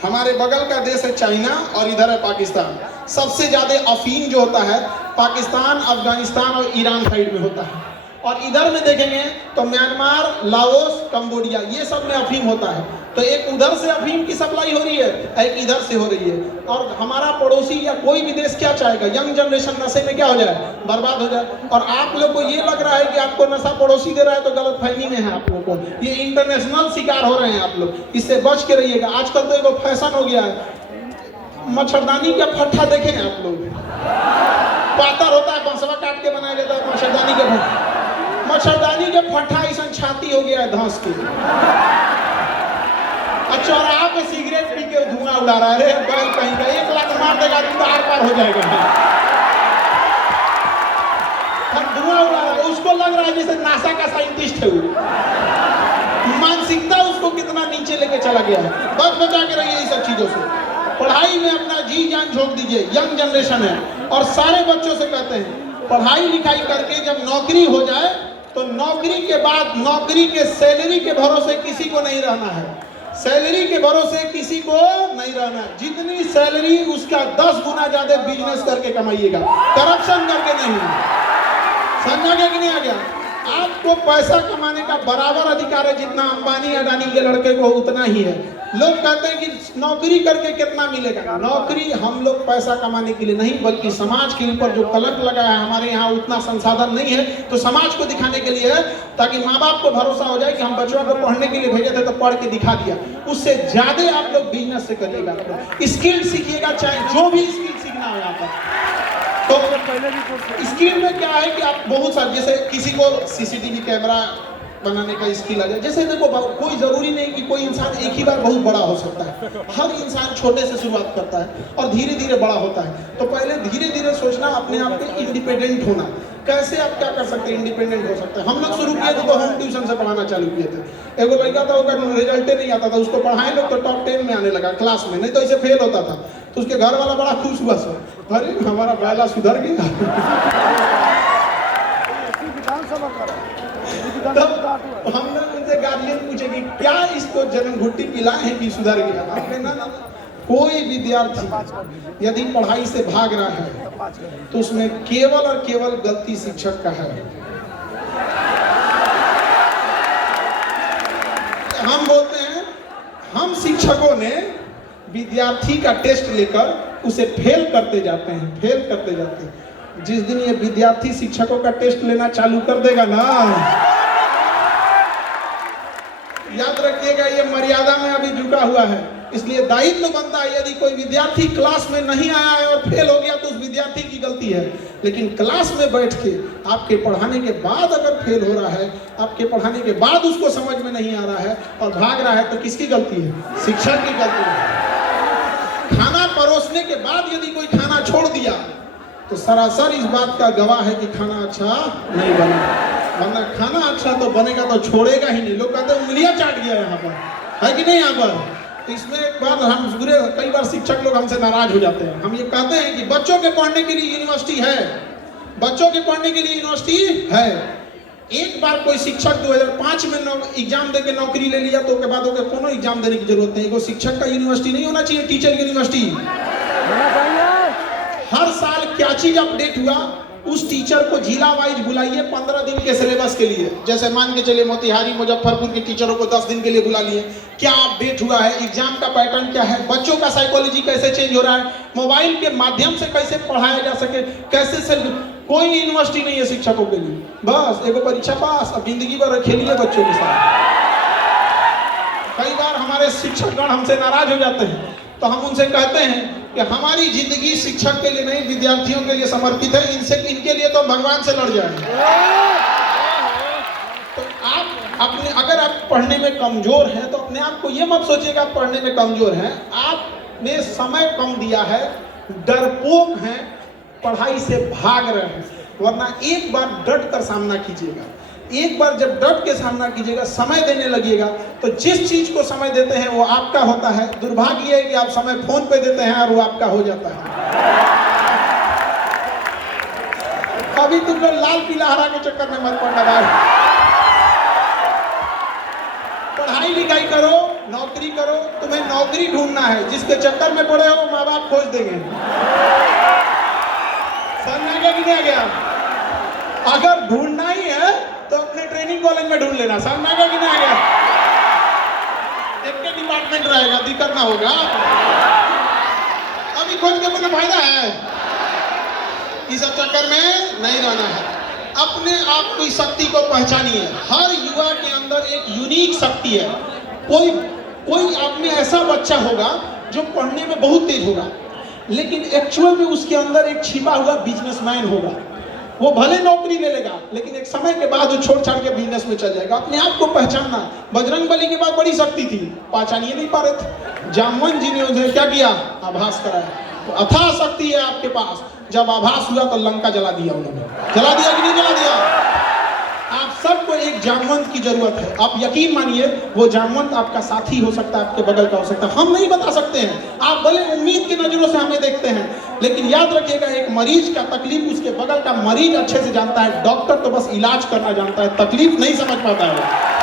हमारे बगल का देश है चाइना और इधर है पाकिस्तान। सबसे ज्यादा अफीम जो होता है पाकिस्तान, अफगानिस्तान और ईरान साइड में होता है, और इधर में देखेंगे तो म्यांमार, लाओस, कंबोडिया, ये सब में अफीम होता है। तो एक उधर से अफीम की सप्लाई हो रही है, एक इधर से हो रही है। और हमारा पड़ोसी या कोई भी देश क्या चाहेगा, यंग जनरेशन नशे में क्या हो जाए, बर्बाद हो जाए। और आप लोग को ये लग रहा है कि आपको नशा पड़ोसी दे रहा है तो गलतफहमी में है आप लोगों को। ये इंटरनेशनल शिकार हो रहे हैं आप लोग, इससे बच के रहिएगा। आजकल तो एक फैशन हो गया है, मच्छरदानी का फट्टा देखें आप लोग, पातर होता है, बांसवा काट के बनाया जाता है मच्छरदानी का फट्टा। मच्छरदानी के फट्टा ऐसा छाती हो गया है धंस के, और चौराहा पे सिगरेट पी के धुआं उड़ा रहा है। बैल कहीं का 1 लाख मार देगा तो आर पार हो जाएगा। धुआं उड़ा रहा है, उसको लग रहा है जैसे नासा का साइंटिस्ट है वो। मानसिकता उसको कितना नीचे लेके चला गया है। बस बचा के रहिए इस सब चीजों से। पढ़ाई में अपना जी जान झोंक दीजिए। यंग जनरेशन है और सारे बच्चों से कहते हैं पढ़ाई लिखाई करके जब नौकरी हो जाए तो नौकरी के बाद नौकरी के सैलरी के भरोसे किसी को नहीं रहना है। सैलरी के भरोसे किसी को नहीं रहना है। जितनी सैलरी उसका 10 गुना ज्यादा बिजनेस करके कमाइएगा, करप्शन करके नहीं। समझा गया कि नहीं आ गया? आपको पैसा कमाने का बराबर अधिकार है जितना अंबानी अडानी के लड़के को उतना ही है। लोग कहते हैं कि नौकरी करके कितना मिलेगा। नौकरी हम लोग पैसा कमाने के लिए नहीं, बल्कि समाज के ऊपर जो कलंक लगा है, हमारे यहाँ उतना संसाधन नहीं है तो समाज को दिखाने के लिए है, ताकि माँ बाप को भरोसा हो जाए कि हम बच्चों को पढ़ने के लिए भेजे थे तो पढ़ के दिखा दिया। उससे ज्यादा आप लोग बिजनेस से करिएगा, स्किल सीखिएगा, चाहे जो भी स्किल सीखना हो यहाँ पर। तो स्किल में क्या है कि आप बहुत सारे, जैसे किसी को सीसीटीवी कैमरा बनाने का स्किल आ जाए। जैसे देखो, कोई जरूरी नहीं कि कोई इंसान एक ही बार बहुत बड़ा हो सकता है। हर इंसान छोटे से शुरुआत करता है और धीरे धीरे बड़ा होता है। तो पहले धीरे धीरे सोचना, अपने आप पे इंडिपेंडेंट होना। कैसे आप क्या कर सकते हैं, इंडिपेंडेंट हो सकते हैं। हम लोग शुरू किए थे तो होम ट्यूशन से पढ़ाना चालू किए थे। एक लड़का था, उसका रिजल्ट नहीं आता था, उसको पढ़ाए लोग तो टॉप 10 में आने लगा क्लास में, नहीं तो इसे फेल होता था। तो उसके घर वाला बड़ा खुश हुआ, सर अरे हमारा बैला सुधर गया। तो हम लोग उनसे गार्जियन पूछे कि क्या इसको जन्म घुट्टी पिलाए हैं कि सुधर गया। आपने ना, कोई विद्यार्थी यदि पढ़ाई से भाग रहा है तो उसमें केवल और केवल गलती शिक्षक का है। हम बोलते हैं, हम शिक्षकों ने विद्यार्थी का टेस्ट लेकर उसे फेल करते जाते हैं। जिस दिन ये विद्यार्थी शिक्षकों का टेस्ट लेना चालू कर देगा ना, याद रखिएगा ये मर्यादा में अभी झुका हुआ है। इसलिए दायित्व बनता है, यदि कोई विद्यार्थी क्लास में नहीं आया है और फेल हो गया तो उस विद्यार्थी की गलती है। लेकिन क्लास में बैठ के आपके पढ़ाने के बाद अगर फेल हो रहा है, आपके पढ़ाने के बाद उसको समझ में नहीं आ रहा है और भाग रहा है, तो किसकी गलती है? शिक्षक की गलती है। खाना परोसने के बाद यदि कोई खाना छोड़ दिया तो सरासर इस बात का गवाह है कि खाना अच्छा नहीं बना। वरना खाना अच्छा तो बनेगा तो छोड़ेगा ही नहीं। लोग कहते हैं उंगलियां चाट गया यहाँ पर, है कि नहीं यहाँ पर? तो इसमें एक बात, हम पूरे कई बार शिक्षक लोग हमसे नाराज हो जाते हैं। हम ये कहते हैं कि बच्चों के पढ़ने के लिए यूनिवर्सिटी है, बच्चों के पढ़ने के लिए यूनिवर्सिटी है। एक बार कोई शिक्षक 2005 में एग्जाम देके नौकरी ले लिया तो उसके बाद ओके कोनो एग्जाम देने की जरूरत नहीं। कोई शिक्षक का यूनिवर्सिटी नहीं होना चाहिए, टीचर यूनिवर्सिटी। हर साल क्या चीज अपडेट हुआ, उस टीचर को जिला वाइज बुलाइए 15 दिन के सिलेबस के लिए। जैसे मान के चलिए मोतिहारी, मुजफ्फरपुर के टीचरों को 10 दिन के लिए बुला लिए। क्या अपडेट हुआ है, एग्जाम का पैटर्न क्या है, बच्चों का साइकोलॉजी कैसे चेंज हो रहा है, मोबाइल के माध्यम से कैसे पढ़ाया जा सके, कैसे से। कोई यूनिवर्सिटी नहीं है शिक्षकों के लिए। बस एगो परीक्षा पास, अब जिंदगी भर खेलिए बच्चों के साथ। कई बार हमारे शिक्षकगण हमसे नाराज हो जाते हैं तो हम उनसे कहते हैं कि हमारी जिंदगी शिक्षक के लिए नहीं, विद्यार्थियों के लिए समर्पित है। इनके लिए तो भगवान से लड़ जाए। तो आप अपने, अगर आप पढ़ने में कमजोर हैं तो अपने आप को ये मत सोचिएगा आप पढ़ने में कमजोर हैं। आपने समय कम दिया है, डरपोक हैं, पढ़ाई से भाग रहे हैं। वरना एक बार डट कर सामना कीजिएगा। एक बार जब डट के सामना कीजिएगा, समय देने लगिएगा, तो जिस चीज को समय देते हैं वो आपका होता है। दुर्भाग्य है कि आप समय फोन पे देते हैं और वो आपका हो जाता है। अभी तुम लोग लाल पीला हरा के चक्कर में मत पड़ना भाई। पढ़ाई लिखाई करो, नौकरी करो, तुम्हें नौकरी ढूंढना है, जिसके चक्कर में पड़े हो माँ बाप खोज देंगे। समझ में आ गया कि नहीं आ गया? अगर ढूंढना ही है तो अपने ट्रेनिंग कॉलेज में ढूंढ लेना। समझ में आ गया कि नहीं आ गया? एक के डिपार्टमेंट रहेगा, दिक्कत ना होगा। अभी खोज के अपना फायदा है, इस चक्कर में नहीं रहना है। अपने आप की शक्ति को पहचानिए। हर युवा के अंदर एक यूनिक शक्ति है। कोई आप में ऐसा बच्चा होगा जो पढ़ने में बहुत तेज होगा, लेकिन एक्चुअल में उसके अंदर एक छिपा हुआ बिजनेसमैन होगा। वो भले नौकरी ले लेगा, लेकिन एक समय के बाद वो छोड़ छाड़ के बिजनेस में चल जाएगा। अपने आप को पहचानना। बजरंगबली के पास बड़ी शक्ति थी, पहचान ही नहीं पा रहे थे। जामवन जी ने उन्हें क्या किया? आभास कराया। तो अथाह शक्ति है आपके पास। जब आभास हुआ तो लंका जला दिया उन्होंने। जला दिया कि नहीं जला दिया? आप सबको एक जामवंत की जरूरत है। आप यकीन मानिए, वो जामवंत आपका साथी हो सकता है, आपके बगल का हो सकता है। हम नहीं बता सकते हैं, आप भले उम्मीद की नजरों से हमें देखते हैं, लेकिन याद रखिएगा, एक मरीज का तकलीफ उसके बगल का मरीज अच्छे से जानता है। डॉक्टर तो बस इलाज करना जानता है, तकलीफ नहीं समझ पाता है।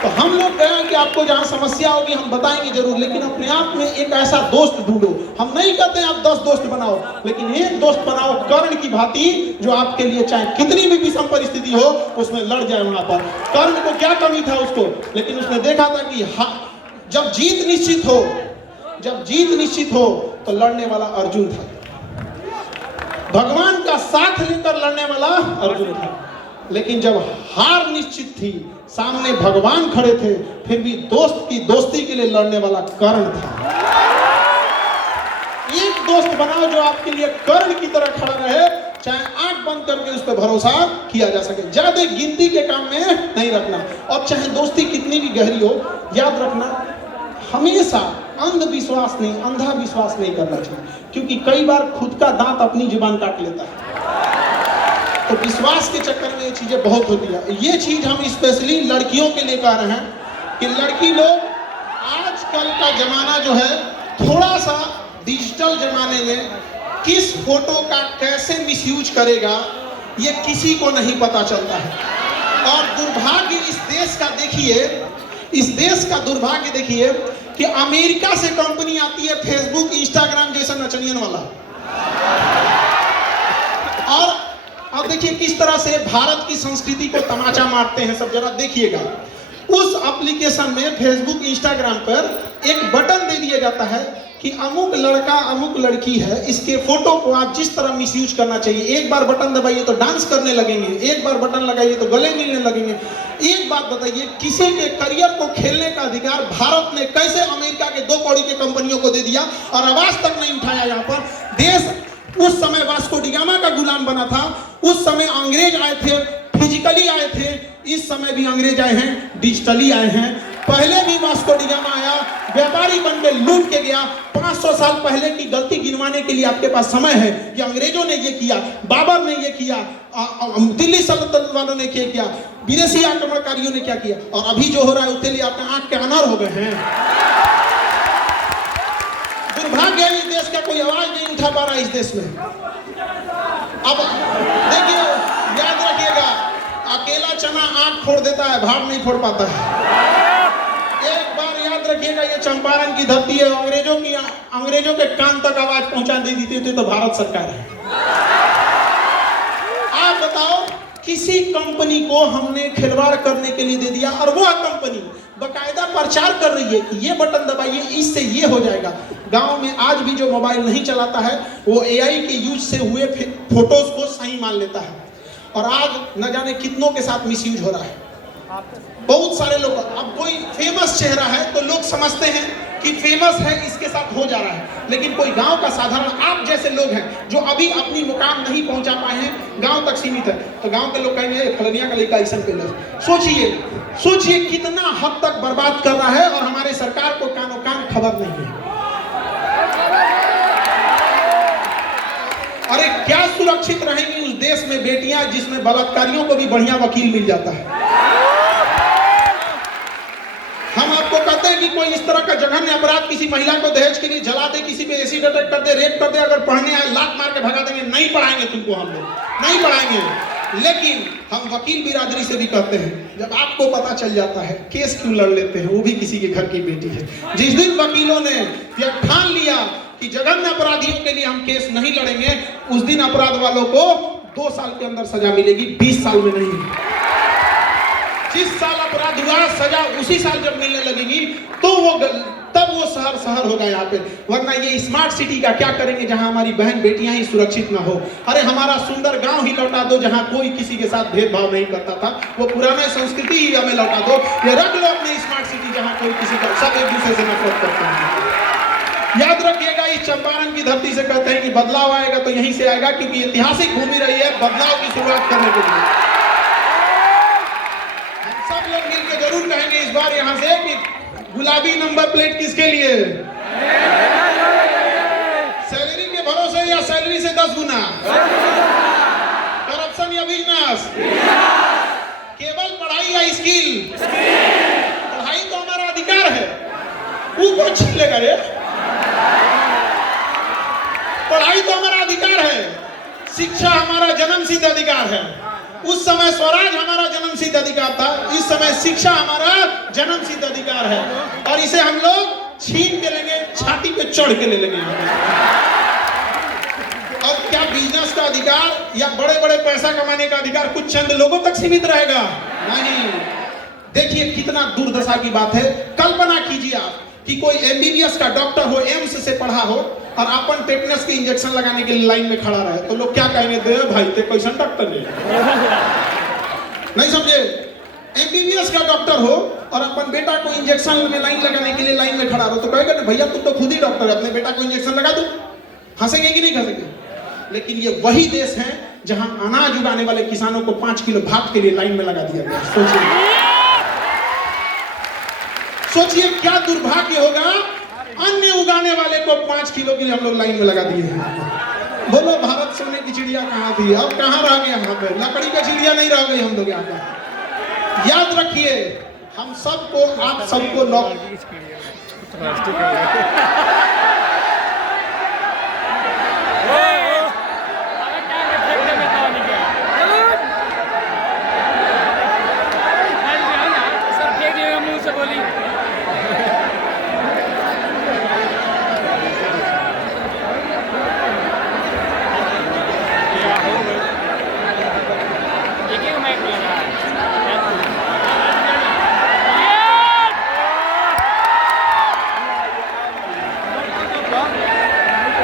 तो हम लोग कहें कि आपको जहां समस्या होगी हम बताएंगे जरूर, लेकिन अपने आप में एक ऐसा दोस्त ढूंढो। हम नहीं कहते हैं आप 10 दोस्त बनाओ, लेकिन एक दोस्त बनाओ कर्ण की भांति, जो आपके लिए चाहे कितनी भी विषम परिस्थिति हो उसमें लड़ जाए। वहां पर कर्ण को क्या कमी था उसको, लेकिन उसने देखा था कि जब जीत निश्चित हो तो लड़ने वाला अर्जुन था। भगवान का साथ लेकर लड़ने वाला अर्जुन था, लेकिन जब हार निश्चित थी, सामने भगवान खड़े थे, फिर भी दोस्त की दोस्ती के लिए लड़ने वाला कर्ण था। एक दोस्त बनाओ जो आपके लिए कर्ण की तरह खड़ा रहे, चाहे आंख बंद करके उस पर भरोसा किया जा सके। ज्यादा गिनती के काम में नहीं रखना। और चाहे दोस्ती कितनी भी गहरी हो, याद रखना हमेशा अंधविश्वास नहीं, अंधा विश्वास नहीं करना चाहिए, क्योंकि कई बार खुद का दांत अपनी जुबान काट लेता है। तो विश्वास के चक्कर में ये चीजें बहुत होती है। ये चीज हम स्पेशली लड़कियों के लिए कह रहे हैं कि लड़की लोग, आजकल का जमाना जो है थोड़ा सा डिजिटल जमाने में किस फोटो का कैसे मिसयूज करेगा ये किसी को नहीं पता चलता है। और दुर्भाग्य इस देश का दुर्भाग्य देखिए कि अमेरिका से कंपनी आती है फेसबुक, इंस्टाग्राम जैसा नचनियन वाला, और अब देखिए किस तरह से भारत की संस्कृति को तमाचा मारते हैं सब। जरा देखिएगा, उस एप्लीकेशन में फेसबुक, इंस्टाग्राम पर एक बटन दे दिया जाता है कि अमुक लड़का अमुक लड़की है, इसके फोटो को आप जिस तरह मिसयूज करना चाहिए। एक बार बटन दबाइए तो डांस करने लगेंगे, एक बार बटन लगाइए तो गले मिलने लगेंगे। एक बात बताइए, किसी के करियर को खेलने का अधिकार भारत ने कैसे अमेरिका के 2 कौड़ी के कंपनियों को दे दिया और आवाज तक नहीं उठाया? यहाँ पर देश उस समय वास्को डी गामा का गुलाम बना था, उस समय अंग्रेज आए थे, फिजिकली आए थे, इस समय भी अंग्रेज आए हैं, डिजिटली आए हैं। पहले भी वास्को डी गामा आया, व्यापारी बन के लूट के गया। 500 साल पहले की गलती गिनवाने के लिए आपके पास समय है कि अंग्रेजों ने ये किया, बाबर ने ये किया, दिल्ली सल्तनत वालों ने क्या किया, विदेशी आक्रमणकारियों ने क्या किया, और अभी जो हो रहा है उसके लिए आपके आंख के अनार हो गए हैं। दुर्भाग्य है, इस देश का कोई आवाज नहीं उठा पा रहा है इस देश में। अब देखिए, याद रखिएगा, अकेला चना आंख फोड़ देता है, भाड़ नहीं फोड़ पाता है। एक बार याद रखिएगा, ये चंपारण की धरती है, अंग्रेजों के कान तक आवाज पहुंचा दी थी तो भारत सरकार है। आप बताओ, किसी कंपनी को हमने खिलवाड़ करने के लिए दे दिया और वह कंपनी बकायदा प्रचार कर रही है कि ये बटन दबाइए, इससे ये हो जाएगा। गांव में आज भी जो मोबाइल नहीं चलाता है वो एआई के यूज से हुए फोटोज को सही मान लेता है, और आज न जाने कितनों के साथ मिसयूज हो रहा है। बहुत सारे लोग, अब कोई फेमस चेहरा है तो लोग समझते हैं कि फेमस है, इसके साथ हो जा रहा है, लेकिन कोई गांव का साधारण आप जैसे लोग हैं जो अभी अपनी मुकाम नहीं पहुंचा पाए हैं, गांव तक सीमित है, तो गांव के लोग कहेंगे फलनिया का लड़का ऐसा पे। सोचिए कितना हद तक बर्बाद कर रहा है, और हमारे सरकार को कानो कान खबर नहीं है। अरे क्या सुरक्षित रहेंगी उस देश में बेटियां जिसमें बलात्कारियों को भी बढ़िया वकील मिल जाता है। हम आपको कहते हैं कि कोई इस तरह का जघन्य अपराध किसी महिला को दहेज के लिए जला दे, किसी पे एसिड अटैक कर दे, रेप कर दे, अगर पढ़ने आए लात मार के भगा देंगे, नहीं पढ़ाएंगे तुमको, हम लोग नहीं पढ़ाएंगे। लेकिन हम वकील बिरादरी से भी कहते हैं, जब आपको पता चल जाता है केस क्यों लड़ लेते हैं, वो भी किसी के घर की बेटी है। जिस दिन वकीलों ने यह ठान लिया कि जघन्य अपराधियों के लिए हम केस नहीं लड़ेंगे, उस दिन अपराध वालों को 2 साल के अंदर सजा मिलेगी, 20 साल में नहीं। जिस साल अपराध हुआ सजा उसी साल जब मिलने लगेगी तो तब वो शहर होगा यहाँ पे। वरना ये स्मार्ट सिटी का क्या करेंगे जहाँ हमारी बहन बेटियां ही सुरक्षित ना हो। अरे हमारा सुंदर गांव ही लौटा दो जहाँ कोई किसी के साथ भेदभाव नहीं करता था, वो पुराना संस्कृति ही हमें लौटा दो। ये रख लो अपनी स्मार्ट सिटी जहाँ कोई किसी का सब एक दूसरे से नफरत करते हैं। याद रखिएगा, इस चंपारण की धरती से कहते हैं कि बदलाव आएगा तो यहीं से आएगा, क्योंकि ऐतिहासिक भूमि रही है बदलाव की शुरुआत करने के लिए। सब लोग मिलकर जरूर कहेंगे इस बार यहाँ से कि गुलाबी नंबर प्लेट किसके लिए? सैलरी के भरोसे या सैलरी से 10 गुना? करप्शन या बिजनेस? केवल पढ़ाई या स्किल? पढ़ाई तो हमारा अधिकार है, वो कौन छीन लेगा रे? पढ़ाई तो हमारा अधिकार है, शिक्षा हमारा जन्मसिद्ध अधिकार है। उस समय स्वराज हमारा जन्मसिद्ध अधिकार था, इस समय शिक्षा हमारा जन्मसिद्ध अधिकार है, और इसे हम लोग छीन के लेंगे, छाती पे चढ़ के ले लेंगे। और क्या बिजनेस का अधिकार या बड़े बड़े पैसा कमाने का अधिकार कुछ चंद लोगों तक सीमित रहेगा? नहीं। देखिए कितना दुर्दशा की बात है। कल्पना कीजिए आप कि कोई एमबीबीएस का डॉक्टर हो, एम्स से पढ़ा हो, और अपन टेटनस के इंजेक्शन लगाने के लिए लाइन में खड़ा रहे, तो लोग क्या कहेंगे? दे भाई ते कैसा डॉक्टर है? नहीं समझे? एमबीबीएस का डॉक्टर हो और अपन बेटा को इंजेक्शन में लाइन लगाने के लिए लाइन में खड़ा रहो, तो कहेगा ना भैया तुम तो खुद ही डॉक्टर है, अपने बेटा को इंजेक्शन लगा दो। हंसेंगे कि नहीं हंसेंगे? लेकिन ये वही देश है जहां अनाज उगाने वाले किसानों को 5 किलो भात के लिए लाइन में लगा दिया गया। सोचिए क्या दुर्भाग्य होगा, अन्य उगाने वाले को 5 किलो के लिए हम लोग लाइन में लगा दिए हैं। बोलो भारत सोने की चिड़िया कहाँ थी, अब कहाँ रह गए? यहाँ पे लकड़ी का चिड़िया नहीं रह गई हम लोग यहाँ पे। याद रखिए, हम सबको, आप सबको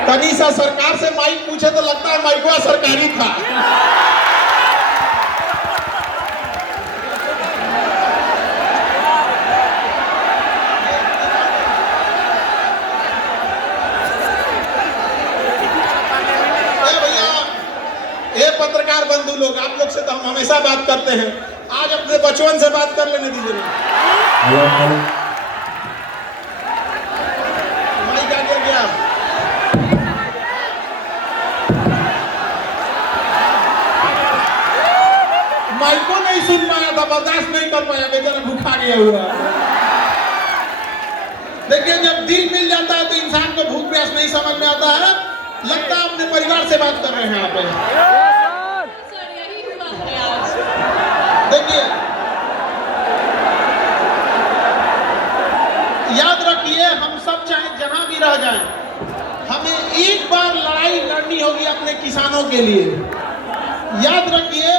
तनीसा सरकार से माइक पूछे तो लगता है माइकवा सरकारी था। भैया, ये पत्रकार बंधु लोग, आप लोग से तो हम हमेशा बात करते हैं, आज अपने बचपन से बात कर लेने दीजिए ना। माइक आ गया क्या? माइको नहीं सुन पाया था, बर्दाश्त नहीं कर पाया, बेचारा भूखा गया हुआ। देखिए जब दिल मिल जाता है तो इंसान को भूख प्यास नहीं समझ में आता है, लगता है अपने परिवार से बात कर रहे हैं आप। देखिए याद रखिए, हम सब चाहे जहां भी रह जाएं, हमें एक बार लड़ाई लड़नी होगी अपने किसानों के लिए। याद रखिए,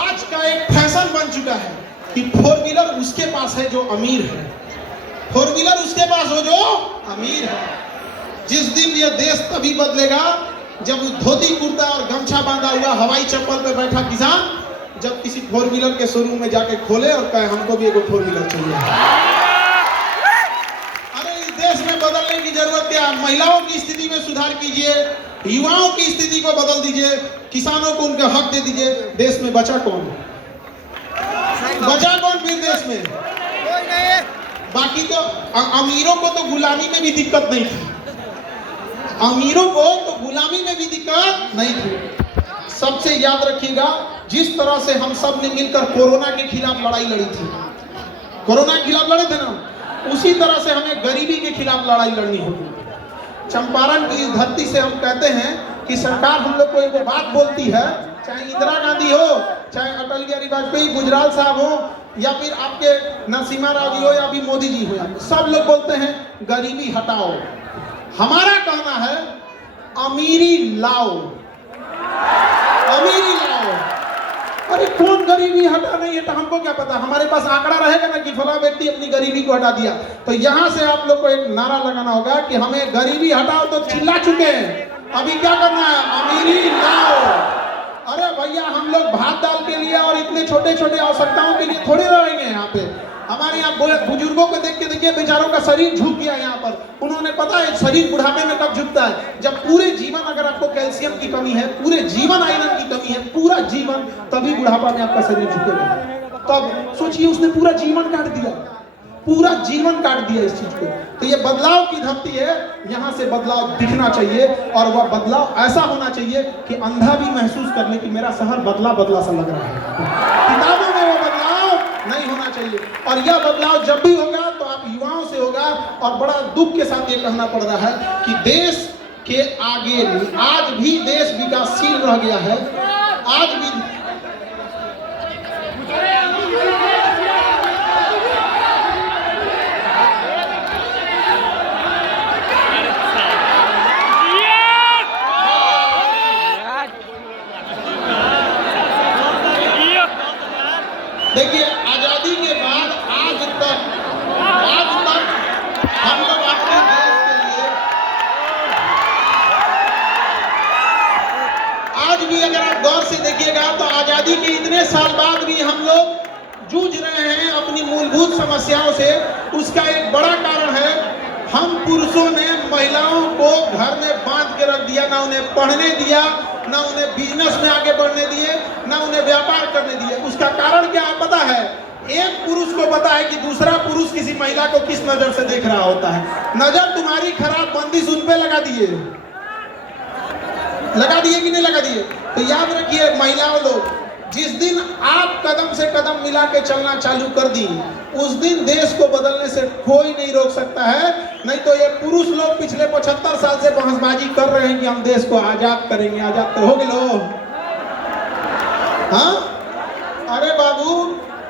आज का एक फैशन बन चुका है कि 4 व्हीलर उसके पास है जो अमीर है, 4 व्हीलर उसके पास हो जो अमीर है। जिस दिन ये देश तभी बदलेगा जब धोती कुर्ता और गमछा बांधा हुआ हवाई चप्पल पे बैठा किसान जब किसी 4 व्हीलर के शोरूम में जाके खोले और कहे हमको भी एक 4 व्हीलर चाहिए। अरे इस देश में बदलने की जरूरत क्या? महिलाओं की स्थिति में सुधार कीजिए, युवाओं की स्थिति को बदल दीजिए, किसानों को उनका हक दे दीजिए। देश में बचा कौन? बचा कौन फिर देश में? बाकी तो अमीरों को तो गुलामी में भी दिक्कत नहीं थी, अमीरों को तो गुलामी में भी दिक्कत नहीं थी। सबसे याद रखिएगा, जिस तरह से हम सब ने मिलकर कोरोना के खिलाफ लड़ाई लड़ी थी, कोरोना के खिलाफ लड़े थे ना, उसी तरह से हमें गरीबी के खिलाफ लड़ाई लड़नी होगी। चंपारण की धरती से हम कहते हैं कि सरकार हम लोग को एक बात बोलती है, चाहे इंदिरा गांधी हो, चाहे अटल बिहारी वाजपेयी, गुजराल साहब हो, या फिर आपके नरसिम्हा राव जी हो या अभी मोदी जी हो, सब लोग बोलते हैं गरीबी हटाओ। हमारा कहना है अमीरी लाओ, अमीरी लाओ। अरे कौन गरीबी हटा नहीं है तो हमको क्या पता, हमारे पास आंकड़ा रहेगा ना कि फला व्यक्ति अपनी गरीबी को हटा दिया। तो यहाँ से आप लोग को एक नारा लगाना होगा कि हमें गरीबी हटाओ, तो चिल्ला चुके हैं, अभी क्या करना है, अमीरी लाओ। अरे भैया हम लोग भात दाल के लिए और इतने छोटे छोटे आवश्यकताओं के लिए थोड़े रहेंगे यहाँ पे। हमारे यहाँ बुजुर्गों को देख के देखिए, बेचारों का शरीर झुक गया यहाँ पर। उन्होंने पता है शरीर बुढ़ापे में कब झुकता है, जब पूरे जीवन अगर आपको कैल्शियम की कमी है, पूरे जीवन आयरन की कमी है, पूरा जीवन, तभी बुढ़ापा में आपका शरीर झुकेगा। तब सोचिए उसने पूरा जीवन काट दिया, पूरा जीवन काट दिया इस चीज को। तो ये बदलाव की धरती है, यहाँ से बदलाव दिखना चाहिए और वह बदलाव ऐसा होना चाहिए कि अंधा भी महसूस कर ले कि मेरा शहर बदला बदला सा लग रहा है। किताबों में वो बदलाव नहीं होना चाहिए। और यह बदलाव जब भी होगा तो आप युवाओं से होगा। और बड़ा दुख के साथ ये कहना पड़ रहा है कि देश के आगे आज भी देश विकासशील रह गया है, आज भी देखिए आजादी के बाद आज तक हम लोग अपने देश के लिए आज भी अगर आप गौर से देखिएगा तो आजादी के इतने साल बाद भी हम लोग जूझ रहे हैं अपनी मूलभूत समस्याओं से। उसका एक बड़ा कारण है हम पुरुषों ने महिलाओं को घर में बांध के रख दिया, ना उन्हें पढ़ने दिया, ना उन्हें बिजनेस में आगे बढ़ने दिए, ना उन्हें व्यापार करने दिए। उसका कारण क्या है पता है? एक पुरुष को पता है कि दूसरा पुरुष किसी महिला को किस नजर से देख रहा होता है। नजर तुम्हारी खराब, बंदिश उन पे लगा दिए कि नहीं लगा दिए? तो याद रखिए महिलाओं लोग, जिस दिन आप कदम से कदम मिला के चलना चालू कर दी, उस दिन देश को बदलने से कोई नहीं रोक सकता है। नहीं तो ये पुरुष लोग पिछले 75 साल से बहसबाजी कर रहे हैं कि हम देश को आजाद करेंगे, आजाद हो गए लोग। हाँ अरे बाबू,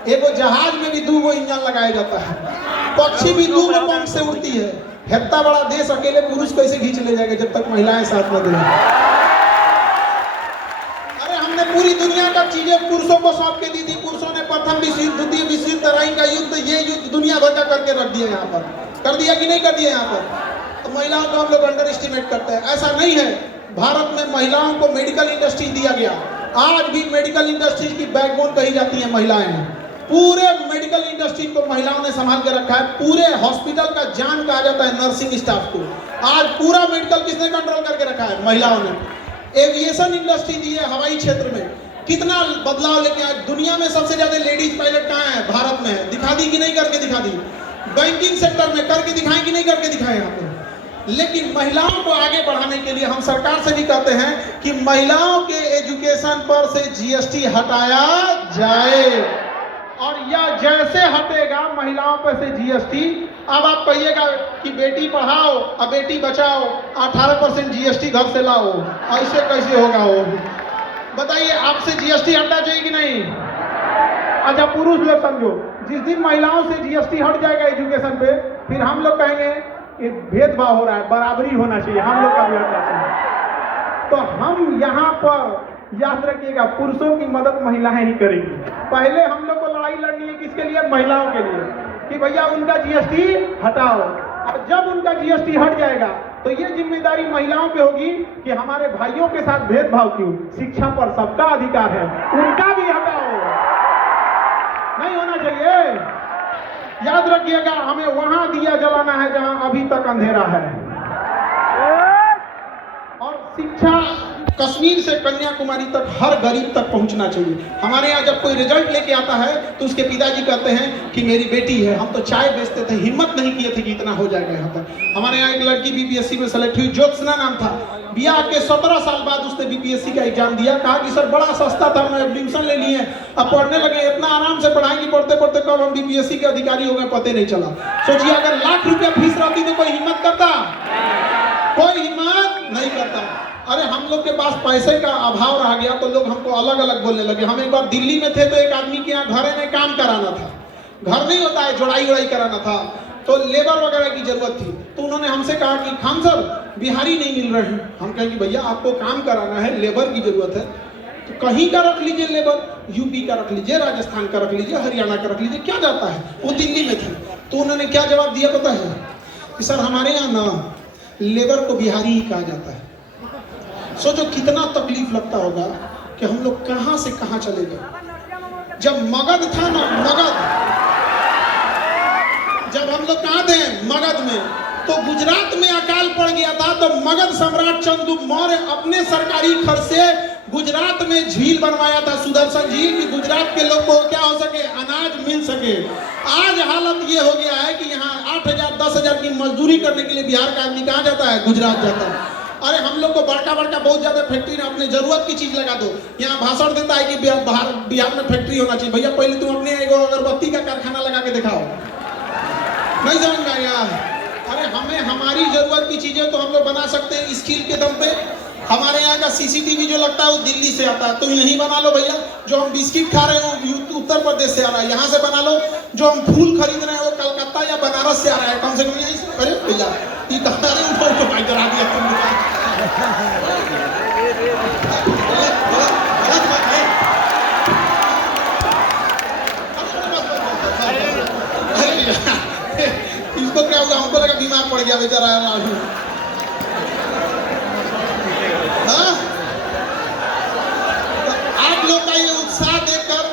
एगो जहाज में भी 2 इंजन लगाया जाता है, पक्षी भी 2 पंख से उड़ती है। इतना बड़ा देश अकेले पुरुष कैसे खींच ले जाएगा जब तक महिलाएं साथ न दें? पूरी दुनिया का चीजें पुरुषों को सौंप के दी थी। पुरुषों ने प्रथम विश्व युद्ध, द्वितीय विश्व युद्ध, तराइन का युद्ध, ये युद्ध दुनिया भर का करके रख दिया। यहाँ पर कर दिया कि नहीं कर दिया? यहाँ पर तो महिलाओं को हम लोग अंडर एस्टिमेट करते हैं। ऐसा नहीं है। भारत में महिलाओं को मेडिकल इंडस्ट्री दिया गया। आज भी मेडिकल इंडस्ट्री की बैकबोन कही जाती है महिलाएं। पूरे मेडिकल इंडस्ट्री को महिलाओं ने संभाल के रखा है। पूरे हॉस्पिटल का जान कहा जाता है नर्सिंग स्टाफ को। आज पूरा मेडिकल किसने कंट्रोल करके रखा है? महिलाओं ने। एविएशन इंडस्ट्री दी है, हवाई क्षेत्र में कितना बदलाव लेके आए। दुनिया में सबसे ज्यादा लेडीज पायलट कहाँ है? भारत में है। दिखा दी कि नहीं करके दिखा दी? बैंकिंग सेक्टर में करके दिखाएं कि नहीं करके दिखाएं यहाँ पे? लेकिन महिलाओं को आगे बढ़ाने के लिए हम सरकार से भी कहते हैं कि महिलाओं के एजुकेशन पर से जीएसटी हटाया जाए। और यह जैसे हटेगा महिलाओं पर से जीएसटी, अब आप कहिएगा कि बेटी पढ़ाओ और बेटी बचाओ, 18% जीएसटी घर से लाओ, ऐसे कैसे होगा? हो बताइए, आपसे जीएसटी हटना चाहिए कि नहीं? अच्छा पुरुष लोग समझो, जिस दिन महिलाओं से जीएसटी हट जाएगा एजुकेशन पे, फिर हम लोग कहेंगे कि भेदभाव हो रहा है, बराबरी होना चाहिए, हम लोग का भी हटना चाहिए। तो हम यहाँ पर याद रखिएगा, पुरुषों की मदद महिलाएं ही करेंगी। पहले हम लोग को लड़ाई लड़नी है किसके लिए? महिलाओं के लिए, कि भैया उनका जीएसटी हटाओ। और जब उनका जीएसटी हट जाएगा तो ये जिम्मेदारी महिलाओं पे होगी कि हमारे भाइयों के साथ भेदभाव क्यों? शिक्षा पर सबका अधिकार है, उनका भी हटाओ। नहीं होना चाहिए। याद रखिएगा, हमें वहां दिया जलाना है जहां अभी तक अंधेरा है। और शिक्षा कश्मीर से कन्याकुमारी तक हर गरीब तक पहुंचना चाहिए। हमारे यहाँ जब कोई रिजल्ट लेके आता है तो उसके पिताजी कहते हैं कि मेरी बेटी है, हम तो चाय बेचते थे, हिम्मत नहीं किए थे कि इतना हो जाएगा यहाँ पर। हमारे यहाँ एक लड़की बीपीएससी में सेलेक्ट हुई, ज्योत्सना नाम था। बियाह के 17 साल बाद उसने बीपीएससी का एग्जाम दिया। कहा कि सर बड़ा सस्ता था, मैं एडमिशन ले लिए, अब पढ़ने लगे, इतना आराम से पढ़ाएंगे, पढ़ते पढ़ते कब हम बीपीएससी के अधिकारी हो गए पता नहीं चला। सोचिए अगर लाख रुपया फीस रहती तो कोई हिम्मत करता? कोई हिम्मत नहीं करता। अरे हम लोग के पास पैसे का अभाव रह गया तो लोग हमको अलग अलग बोलने लगे। हम एक बार दिल्ली में थे तो एक आदमी के यहाँ घरे में काम कराना था, घर नहीं होता है, जोड़ाई उड़ाई कराना था, तो लेबर वगैरह की जरूरत थी। तो उन्होंने हमसे कहा कि खान सर बिहारी नहीं मिल रहे हैं। हम कहें कि भैया आपको काम कराना है, लेबर की जरूरत है, तो कहीं का रख लीजिए लेबर, यूपी का रख लीजिए, राजस्थान का रख लीजिए, हरियाणा का रख लीजिए, क्या जाता है। वो दिल्ली में थे तो उन्होंने क्या जवाब दिया पता है कि सर हमारे यहाँ ना लेबर को बिहारी ही कहा जाता है। सोचो कितना तकलीफ लगता होगा कि हम लोग कहां से कहां चले गए। जब मगध था ना, मगध, जब हम लोग कहां थे मगध में, तो गुजरात में अकाल पड़ गया था, तो मगध सम्राट चंद्रगुप्त मौर्य अपने सरकारी खर्च से गुजरात में झील बनवाया था, सुदर्शन झील, कि गुजरात के लोग को क्या हो सके, अनाज मिल सके। आज हालत ये हो गया है कि यहाँ 8,000 10,000 की मजदूरी करने के लिए बिहार का आदमी कहाँ जाता है, गुजरात जाता है। अरे हम लोग को बड़का बड़का बहुत ज्यादा फैक्ट्री में अपने जरूरत की चीज लगा दो। यहाँ भाषण देता है कि बिहार में फैक्ट्री होना चाहिए। भैया पहले तुम अपने एगो अगरबत्ती का कारखाना लगा के दिखाओ, नहीं समझ में आया। अरे हमें हमारी जरूरत की चीजें तो हम लोग बना सकते हैं स्किल के दम पे। हमारे यहाँ का सीसीटीवी जो लगता है वो दिल्ली से आता है, तुम यहीं बना लो भैया। जो हम बिस्किट खा रहे हैं वो उत्तर प्रदेश से आ रहा है, यहाँ से बना लो। जो हम फूल खरीद रहे हैं वो कलकत्ता या बनारस से आ रहा है, कम से कम यहीं से। अरे भैया ये कहा रहे उनको भाई करा दिया तुमने। इसको क्या हुआ, हमको लगा बीमार पड़ गया बेचारा। हाँ? आप लोग का ये उत्साह देखकर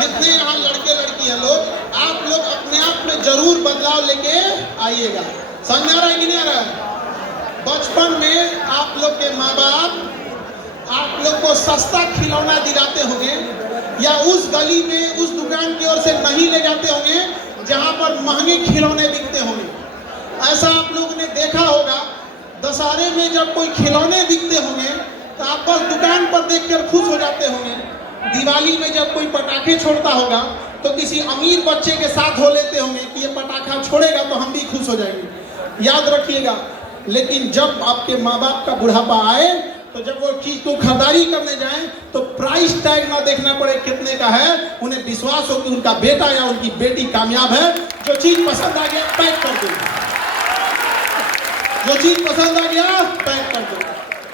जितने यहाँ लड़के लड़की हैं लोग, आप लोग अपने आप में जरूर बदलाव लेके आइएगा। समझ में आ रहा है कि नहीं आ रहा है? बचपन में आप लोग के माँ बाप आप लोग को सस्ता खिलौना दिलाते होंगे, या उस गली में उस दुकान की ओर से नहीं ले जाते होंगे जहां पर महंगे खिलौने बिकते होंगे। ऐसा आप लोगों ने देखा होगा, दशहरे में जब कोई खिलौने बिकते होंगे तो आप बस दुकान पर देखकर खुश हो जाते होंगे। दिवाली में जब कोई पटाखे छोड़ता होगा तो किसी अमीर बच्चे के साथ हो लेते होंगे कि ये पटाखा छोड़ेगा तो हम भी खुश हो जाएंगे। याद रखिएगा, लेकिन जब आपके माँ बाप का बुढ़ापा आए तो जब वो चीज को खरीदारी करने जाएं तो प्राइस टैग ना देखना पड़े कितने का है, उन्हें विश्वास हो कि उनका बेटा या उनकी बेटी कामयाब है। जो चीज पसंद आ गया पैक कर दो, जो चीज पसंद आ गया पैक कर दो।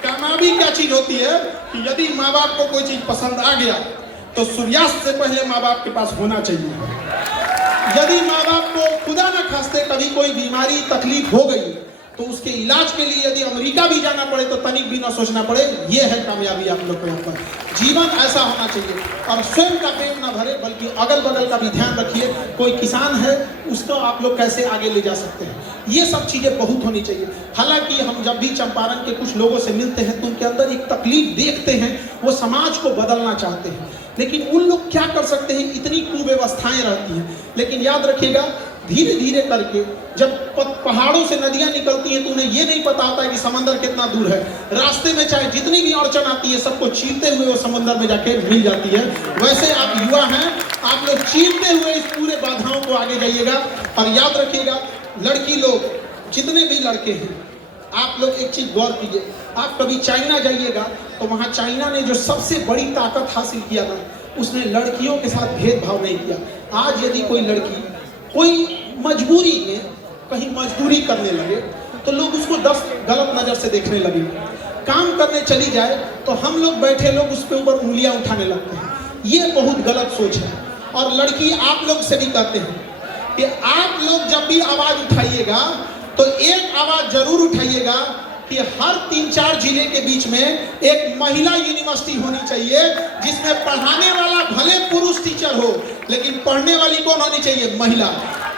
कामयाबी क्या चीज होती है कि यदि माँ बाप को कोई चीज पसंद आ गया तो सूर्यास्त से पहले माँ बाप के पास होना चाहिए। यदि माँ बाप को खुदा न खास्ते कभी कोई बीमारी तकलीफ हो गई तो उसके इलाज के लिए यदि अमेरिका भी जाना पड़े तो तनिक भी ना सोचना पड़े। ये है कामयाबी आप लोग को यहाँ पर। जीवन ऐसा होना चाहिए और स्वयं का पेट ना भरे बल्कि अगल बगल का भी ध्यान रखिए। कोई किसान है उसको आप लोग कैसे आगे ले जा सकते हैं, ये सब चीजें बहुत होनी चाहिए। हालांकि हम जब भी चंपारण के कुछ लोगों से मिलते हैं तो उनके अंदर एक तकलीफ देखते हैं, वो समाज को बदलना चाहते हैं, लेकिन उन लोग क्या कर सकते हैं, इतनी कुव्यवस्थाएं रहती हैं। लेकिन याद रखिएगा, धीरे धीरे करके जब पहाड़ों से नदियां निकलती हैं तो उन्हें ये नहीं पता होता है कि समंदर कितना दूर है। रास्ते में चाहे जितनी भी अड़चन आती है सबको चीरते हुए वो समंदर में जाके मिल जाती है। वैसे आप युवा हैं, आप लोग चीरते हुए इस पूरे बाधाओं को आगे जाइएगा। और याद रखिएगा, लड़की लोग जितने भी लड़के हैं, आप लोग एक चीज गौर कीजिए, आप कभी चाइना जाइएगा तो वहां चाइना ने जो सबसे बड़ी ताकत हासिल किया था, उसने लड़कियों के साथ भेदभाव नहीं किया। आज यदि कोई लड़की कोई मजबूरी में कहीं मजदूरी करने लगे तो लोग उसको 10 गलत नजर से देखने लगे। काम करने चली जाए तो हम लोग बैठे लोग उसके ऊपर उंगलियां उठाने लगते हैं। ये बहुत गलत सोच है। और लड़की आप लोग से भी कहते हैं कि आप लोग जब भी आवाज उठाइएगा तो एक आवाज जरूर उठाइएगा कि हर 3-4 जिले के बीच में एक महिला यूनिवर्सिटी होनी चाहिए, जिसमें पढ़ाने वाला भले पुरुष टीचर हो लेकिन पढ़ने वाली कौन होनी चाहिए, महिला।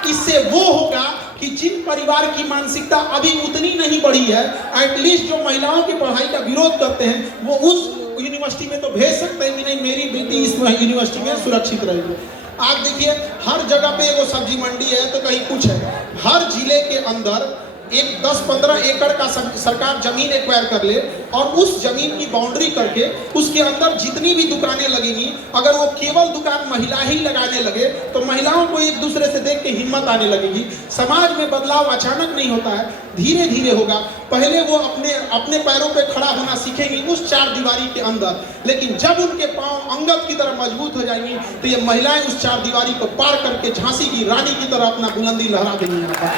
इससे वो होगा कि जिन परिवार की मानसिकता अभी उतनी नहीं बढ़ी है, एटलीस्ट जो महिलाओं की पढ़ाई का विरोध करते हैं वो उस यूनिवर्सिटी में तो भेज सकते हैं कि नहीं, मेरी बेटी इस यूनिवर्सिटी में सुरक्षित रहेगी। आप देखिए, हर जगह पे वो सब्जी मंडी है तो कहीं कुछ है। हर जिले के अंदर एक 10-15 एकड़ का सरकार जमीन एक्वायर कर ले और उस जमीन की बाउंड्री करके उसके अंदर जितनी भी दुकानें लगेंगी, अगर वो केवल दुकान महिला ही लगाने लगे तो महिलाओं को एक दूसरे से देख के हिम्मत आने लगेगी। समाज में बदलाव अचानक नहीं होता है, धीरे धीरे होगा। पहले वो अपने पैरों पे खड़ा होना सीखेंगी उस चार दीवारी के अंदर, लेकिन जब उनके पांव अंगद की तरह मजबूत हो जाएंगी तो ये महिलाएं उस चार दीवारी को पार करके झांसी की रानी की तरह अपना बुलंदी लहरा देंगी यहाँ पर।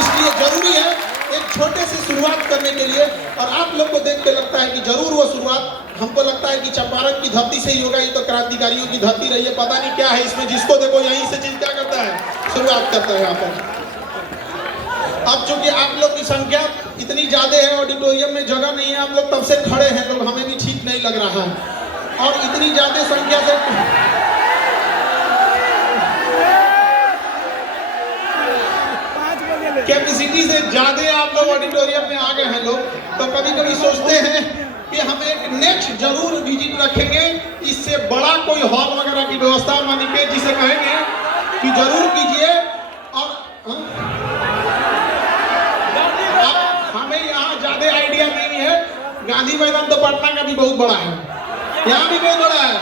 इसलिए जरूरी है एक छोटे से शुरुआत करने के लिए, और आप लोग को देख के लगता है कि जरूर वो शुरुआत हमको लगता है कि चंपारण की धरती से ही होगा। ये तो क्रांतिकारियों की धरती रही है, पता नहीं क्या है इसमें, जिसको देखो यहीं से चीज क्या करता है, शुरुआत करता है यहाँ पर। अब चूंकि आप लोग की संख्या इतनी ज्यादा है, ऑडिटोरियम में जगह नहीं है, आप लोग तब से खड़े हैं, तो हमें भी ठीक नहीं लग रहा है। और इतनी ज्यादा संख्या से कैपेसिटी से ज्यादा आप लोग ऑडिटोरियम में आ गए हैं लोग, तो कभी कभी सोचते हैं कि हम एक नेक्स्ट जरूर विजिट रखेंगे, इससे बड़ा कोई हॉल वगैरह की व्यवस्था मानी के जिसे कहेंगे कि जरूर कीजिए। और हमें यहाँ ज्यादा आइडिया नहीं है, गांधी मैदान तो पटना का भी बहुत बड़ा है, यहाँ भी बहुत बड़ा है,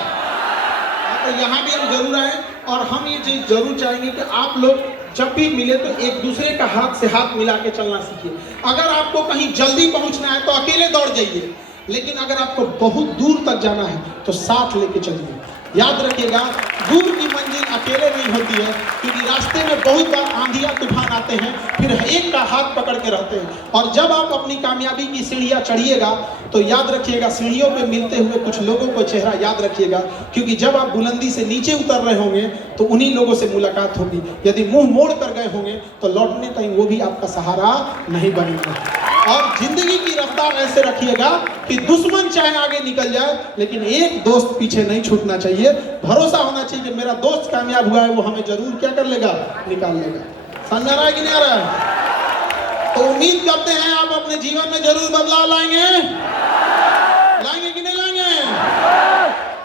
तो यहाँ भी हम जरूर आए। और हम ये चीज जरूर चाहेंगे कि आप लोग जब भी मिले तो एक दूसरे का हाथ से हाथ मिला के चलना सीखिए। अगर आपको कहीं जल्दी पहुंचना है तो अकेले दौड़ जाइए, लेकिन अगर आपको बहुत दूर तक जाना है तो साथ लेके चलिए। याद रखिएगा, दूर की मंजिल अकेले नहीं होती है, क्योंकि रास्ते में बहुत बार आंधियां तूफान आते हैं, फिर एक का हाथ पकड़ के रहते हैं। और जब आप अपनी कामयाबी की सीढ़ियां चढ़िएगा तो याद रखिएगा, सीढ़ियों पे मिलते हुए कुछ लोगों को चेहरा याद रखिएगा, क्योंकि जब आप बुलंदी से नीचे उतर रहे होंगे तो उन्हीं लोगों से मुलाकात होगी। यदि मुंह मोड़ कर गए होंगे तो लौटने तक वो भी आपका सहारा नहीं बनेंगे। और जिंदगी की रफ्तार ऐसे रखिएगा कि दुश्मन चाहे आगे निकल जाए, लेकिन एक दोस्त पीछे नहीं छूटना चाहिए। भरोसा होना चाहिए कि मेरा दोस्त कामयाब हुआ है, वो हमें जरूर क्या कर लेगा, निकाल लेगा। समझ आ रहा है कि नहीं आ रहा है? तो उम्मीद करते हैं आप अपने जीवन में जरूर बदलाव लाएंगे, लाएंगे कि नहीं लाएंगे?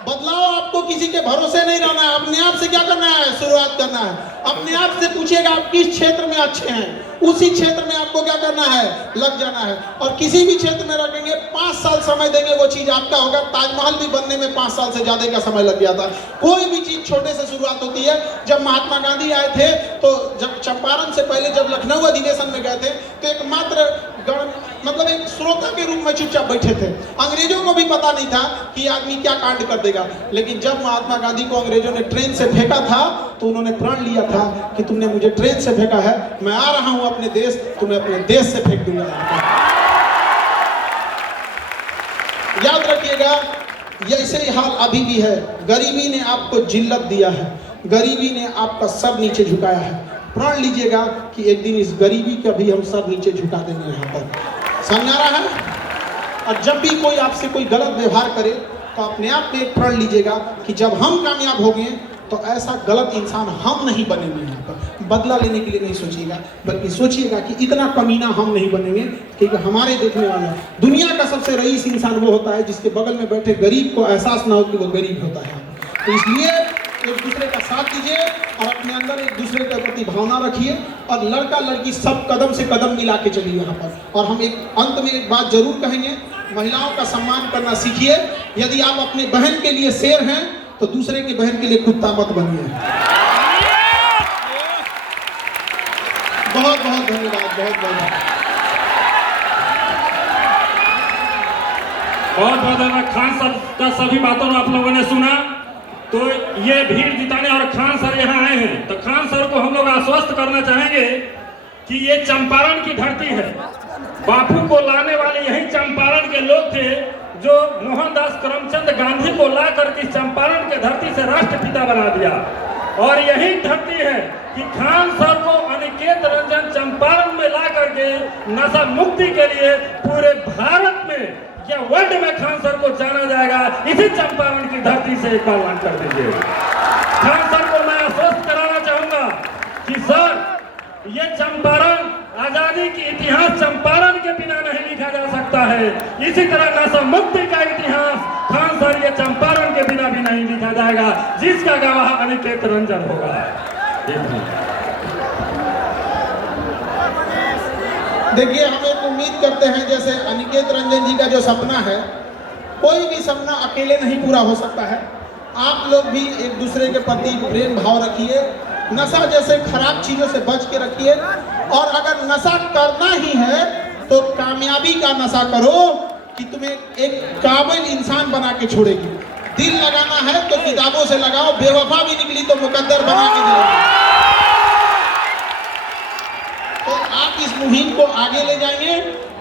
बदलाव आपको किसी के भरोसे नहीं रहना है, अपने आप से क्या करना है, शुरुआत करना है। अपने आप से पूछिएगा आप किस क्षेत्र में अच्छे हैं, उसी क्षेत्र में आपको क्या करना है, लग जाना है। और किसी भी क्षेत्र में रखेंगे, 5 साल समय देंगे, वो चीज आपका होगा। ताजमहल भी बनने में 5 साल से ज्यादा का समय लग गया था। कोई भी चीज छोटे से शुरुआत होती है। जब महात्मा गांधी आए थे तो जब चंपारण से पहले जब लखनऊ अधिवेशन में गए थे तो एकमात्र मतलब एक श्रोता के रूप में चुपचाप बैठे थे। अंग्रेजों को भी पता नहीं था कि आदमी क्या कांड कर देगा, लेकिन जब महात्मा गांधी को अंग्रेजों ने ट्रेन से फेंका था तो उन्होंने प्रण लिया था कि तुमने मुझे ट्रेन से फेंका है, मैं आ रहा हूं अपने देश, तुम्हें अपने देश से फेंक दूंगा। याद रखिएगा, ऐसे ही हाल अभी भी है। गरीबी ने आपको जिल्लत दिया है, गरीबी ने आपका सर नीचे झुकाया है। प्रण लीजिएगा कि एक दिन इस गरीबी का भी हम सर नीचे झुका देंगे। यहाँ पर समझ आ रहा है? और जब भी कोई आपसे कोई गलत व्यवहार करे तो अपने आप में एक प्रण लीजिएगा कि जब हम कामयाब हो गए तो ऐसा गलत इंसान हम नहीं बनेंगे। यहाँ पर बदला लेने के लिए नहीं सोचिएगा, बल्कि सोचिएगा कि इतना कमीना हम नहीं बनेंगे क्योंकि हमारे देखने वाला दुनिया का सबसे रईस इंसान वो होता है जिसके बगल में बैठे गरीब को एहसास ना हो कि वो गरीब होता है। तो इसलिए एक दूसरे का साथ दीजिए और अपने अंदर एक दूसरे के प्रति भावना रखिए, और लड़का लड़की सब कदम से कदम मिला के चलिए यहाँ पर। और हम एक अंत में एक बात जरूर कहेंगे, महिलाओं का सम्मान करना सीखिए। यदि आप अपने बहन के लिए शेर हैं तो दूसरे की बहन के लिए कुत्ता मत बनिए। बहुत बहुत धन्यवाद, बहुत बहुत धन्यवाद। खान सर का सभी बातों आप लोगों ने सुना, तो ये भीड़ जुटाने और खान सर यहाँ आए हैं, तो खान सर को हम लोग आश्वस्त करना चाहेंगे कि ये चंपारण की धरती है। बापू को लाने वाले यही चंपारण के लोग थे जो मोहनदास करमचंद गांधी को ला करके चंपारण के धरती से राष्ट्रपिता बना दिया। और यही धरती है कि खान सर को अनिकेत रंजन चंपारण में ला करके नशा मुक्ति के लिए पूरे भारत में या वर्ल्ड में खान सर को जाना जाएगा। इसी चंपारण की धरती से एक बार कर दीजिए। खान सर को मैं आश्वस्त कराना चाहूंगा कि सर ये चंपारण आजादी की इतिहास चंपारण के बिना नहीं लिखा जा सकता है। इसी तरह नशा मुक्ति का इतिहास खान सर ये चंपारण के बिना भी नहीं लिखा जाएगा, जिसका गवाह अनिकेत रंजन होगा। देखिए, हमें उम्मीद करते हैं जैसे अनिकेत रंजन जी का जो सपना है, कोई भी सपना अकेले नहीं पूरा हो सकता है। आप लोग भी एक दूसरे के प्रति प्रेम भाव रखिए, नशा जैसे खराब चीजों से बच के रखिए, और अगर नशा करना ही है तो कामयाबी का नशा करो कि तुम्हें एक काबिल इंसान बना के छोड़ेगी। दिल लगाना है तो किताबों से लगाओ, बेवफा भी निकली तो मुकद्दर बना के देगी। तो आप इस मुहिम को आगे ले जाएंगे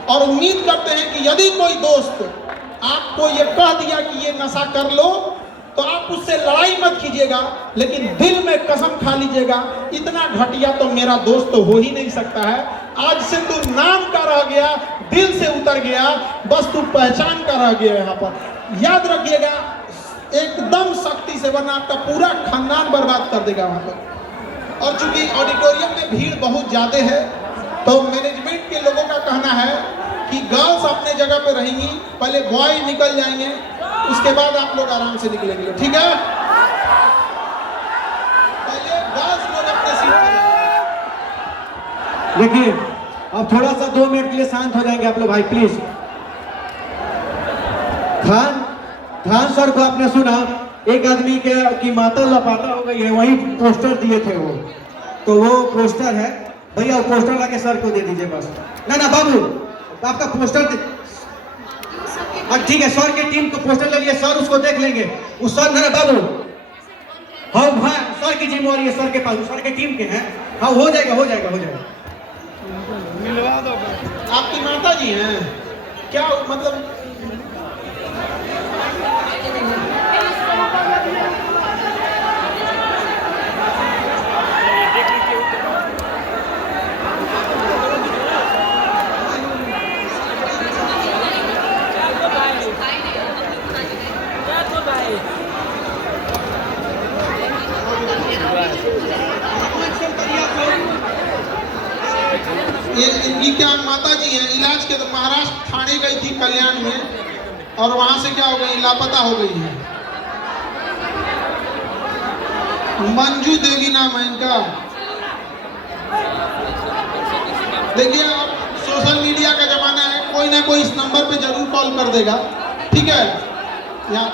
और उम्मीद करते हैं कि यदि कोई दोस्त आपको ये कह दिया कि ये नशा कर लो, तो आप उससे लड़ाई मत कीजिएगा, लेकिन दिल में कसम खा लीजिएगा, इतना घटिया तो मेरा दोस्त तो हो ही नहीं सकता है। आज से तू नाम का रह गया, दिल से उतर गया, बस तू पहचान का रह गया। यहाँ पर याद रखिएगा, एकदम सख्ती से, वरना आपका पूरा खानदान बर्बाद कर देगा वहाँ पर। और चूंकि ऑडिटोरियम में भीड़ बहुत ज़्यादा है, तो मैनेजमेंट के लोगों का कहना है कि गर्ल्स अपने जगह पे रहेंगी, पहले बॉय निकल जाएंगे, उसके बाद आप लोग आराम से निकलेंगे, ठीक है? पहले गर्ल्स लोग अपने सीट पर। देखिए, अब थोड़ा सा 2 मिनट के लिए शांत हो जाएंगे आप लोग भाई, प्लीज। खान सर को आपने सुना, एक आदमी की माता लापता हो गई है, वही पोस्टर दिए थे वो, तो वो पोस्टर है भैया, वो पोस्टर लाके सर को दे दीजिए बस। ना बाबू, आपका पोस्टर ठीक है, सर के टीम को पोस्टर ले लिए, सर उसको देख लेंगे। उस सर ना बाबू, हाँ भाई सर की जिम्मेवारी है, सर के पास, सर के टीम के हैं। हाँ हो जाएगा। मिलवा दो। आपकी माता जी हैं क्या? मतलब इनकी क्या माता जी हैं, इलाज के तो महाराष्ट्र थाने गई थी कल्याण में, और वहां से क्या हो गई, लापता हो गई है। मंजू देवी नाम है इनका। देखिए, अब सोशल मीडिया का जमाना है, कोई ना कोई इस नंबर पे जरूर कॉल कर देगा, ठीक है? यहाँ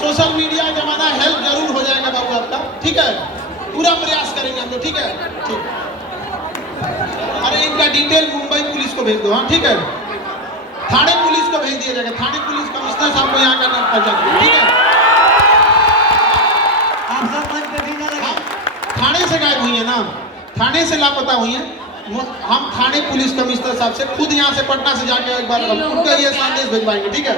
सोशल मीडिया का जमाना, हेल्प जरूर हो जाएगा बाबू आपका, ठीक है? पूरा प्रयास करेंगे हम लोग, ठीक है? ठीक। अरे इनका डिटेल मुंबई पुलिस को भेज दो, हाँ ठीक है? थाने पुलिस को भेज दिया जाएगा, थाने पुलिस कमिश्नर साहब को यहाँ का नाम पहुँचा दीजिए, ठीक है? आप सब मंच पे भेजा लगा। थाने से गायब हुई है ना, थाने से लापता हुई है। हम थाने पुलिस कमिश्नर साहब से खुद यहाँ से पटना से जाके एक बार उनका ये संदेश भिजवाएंगे, ठीक है?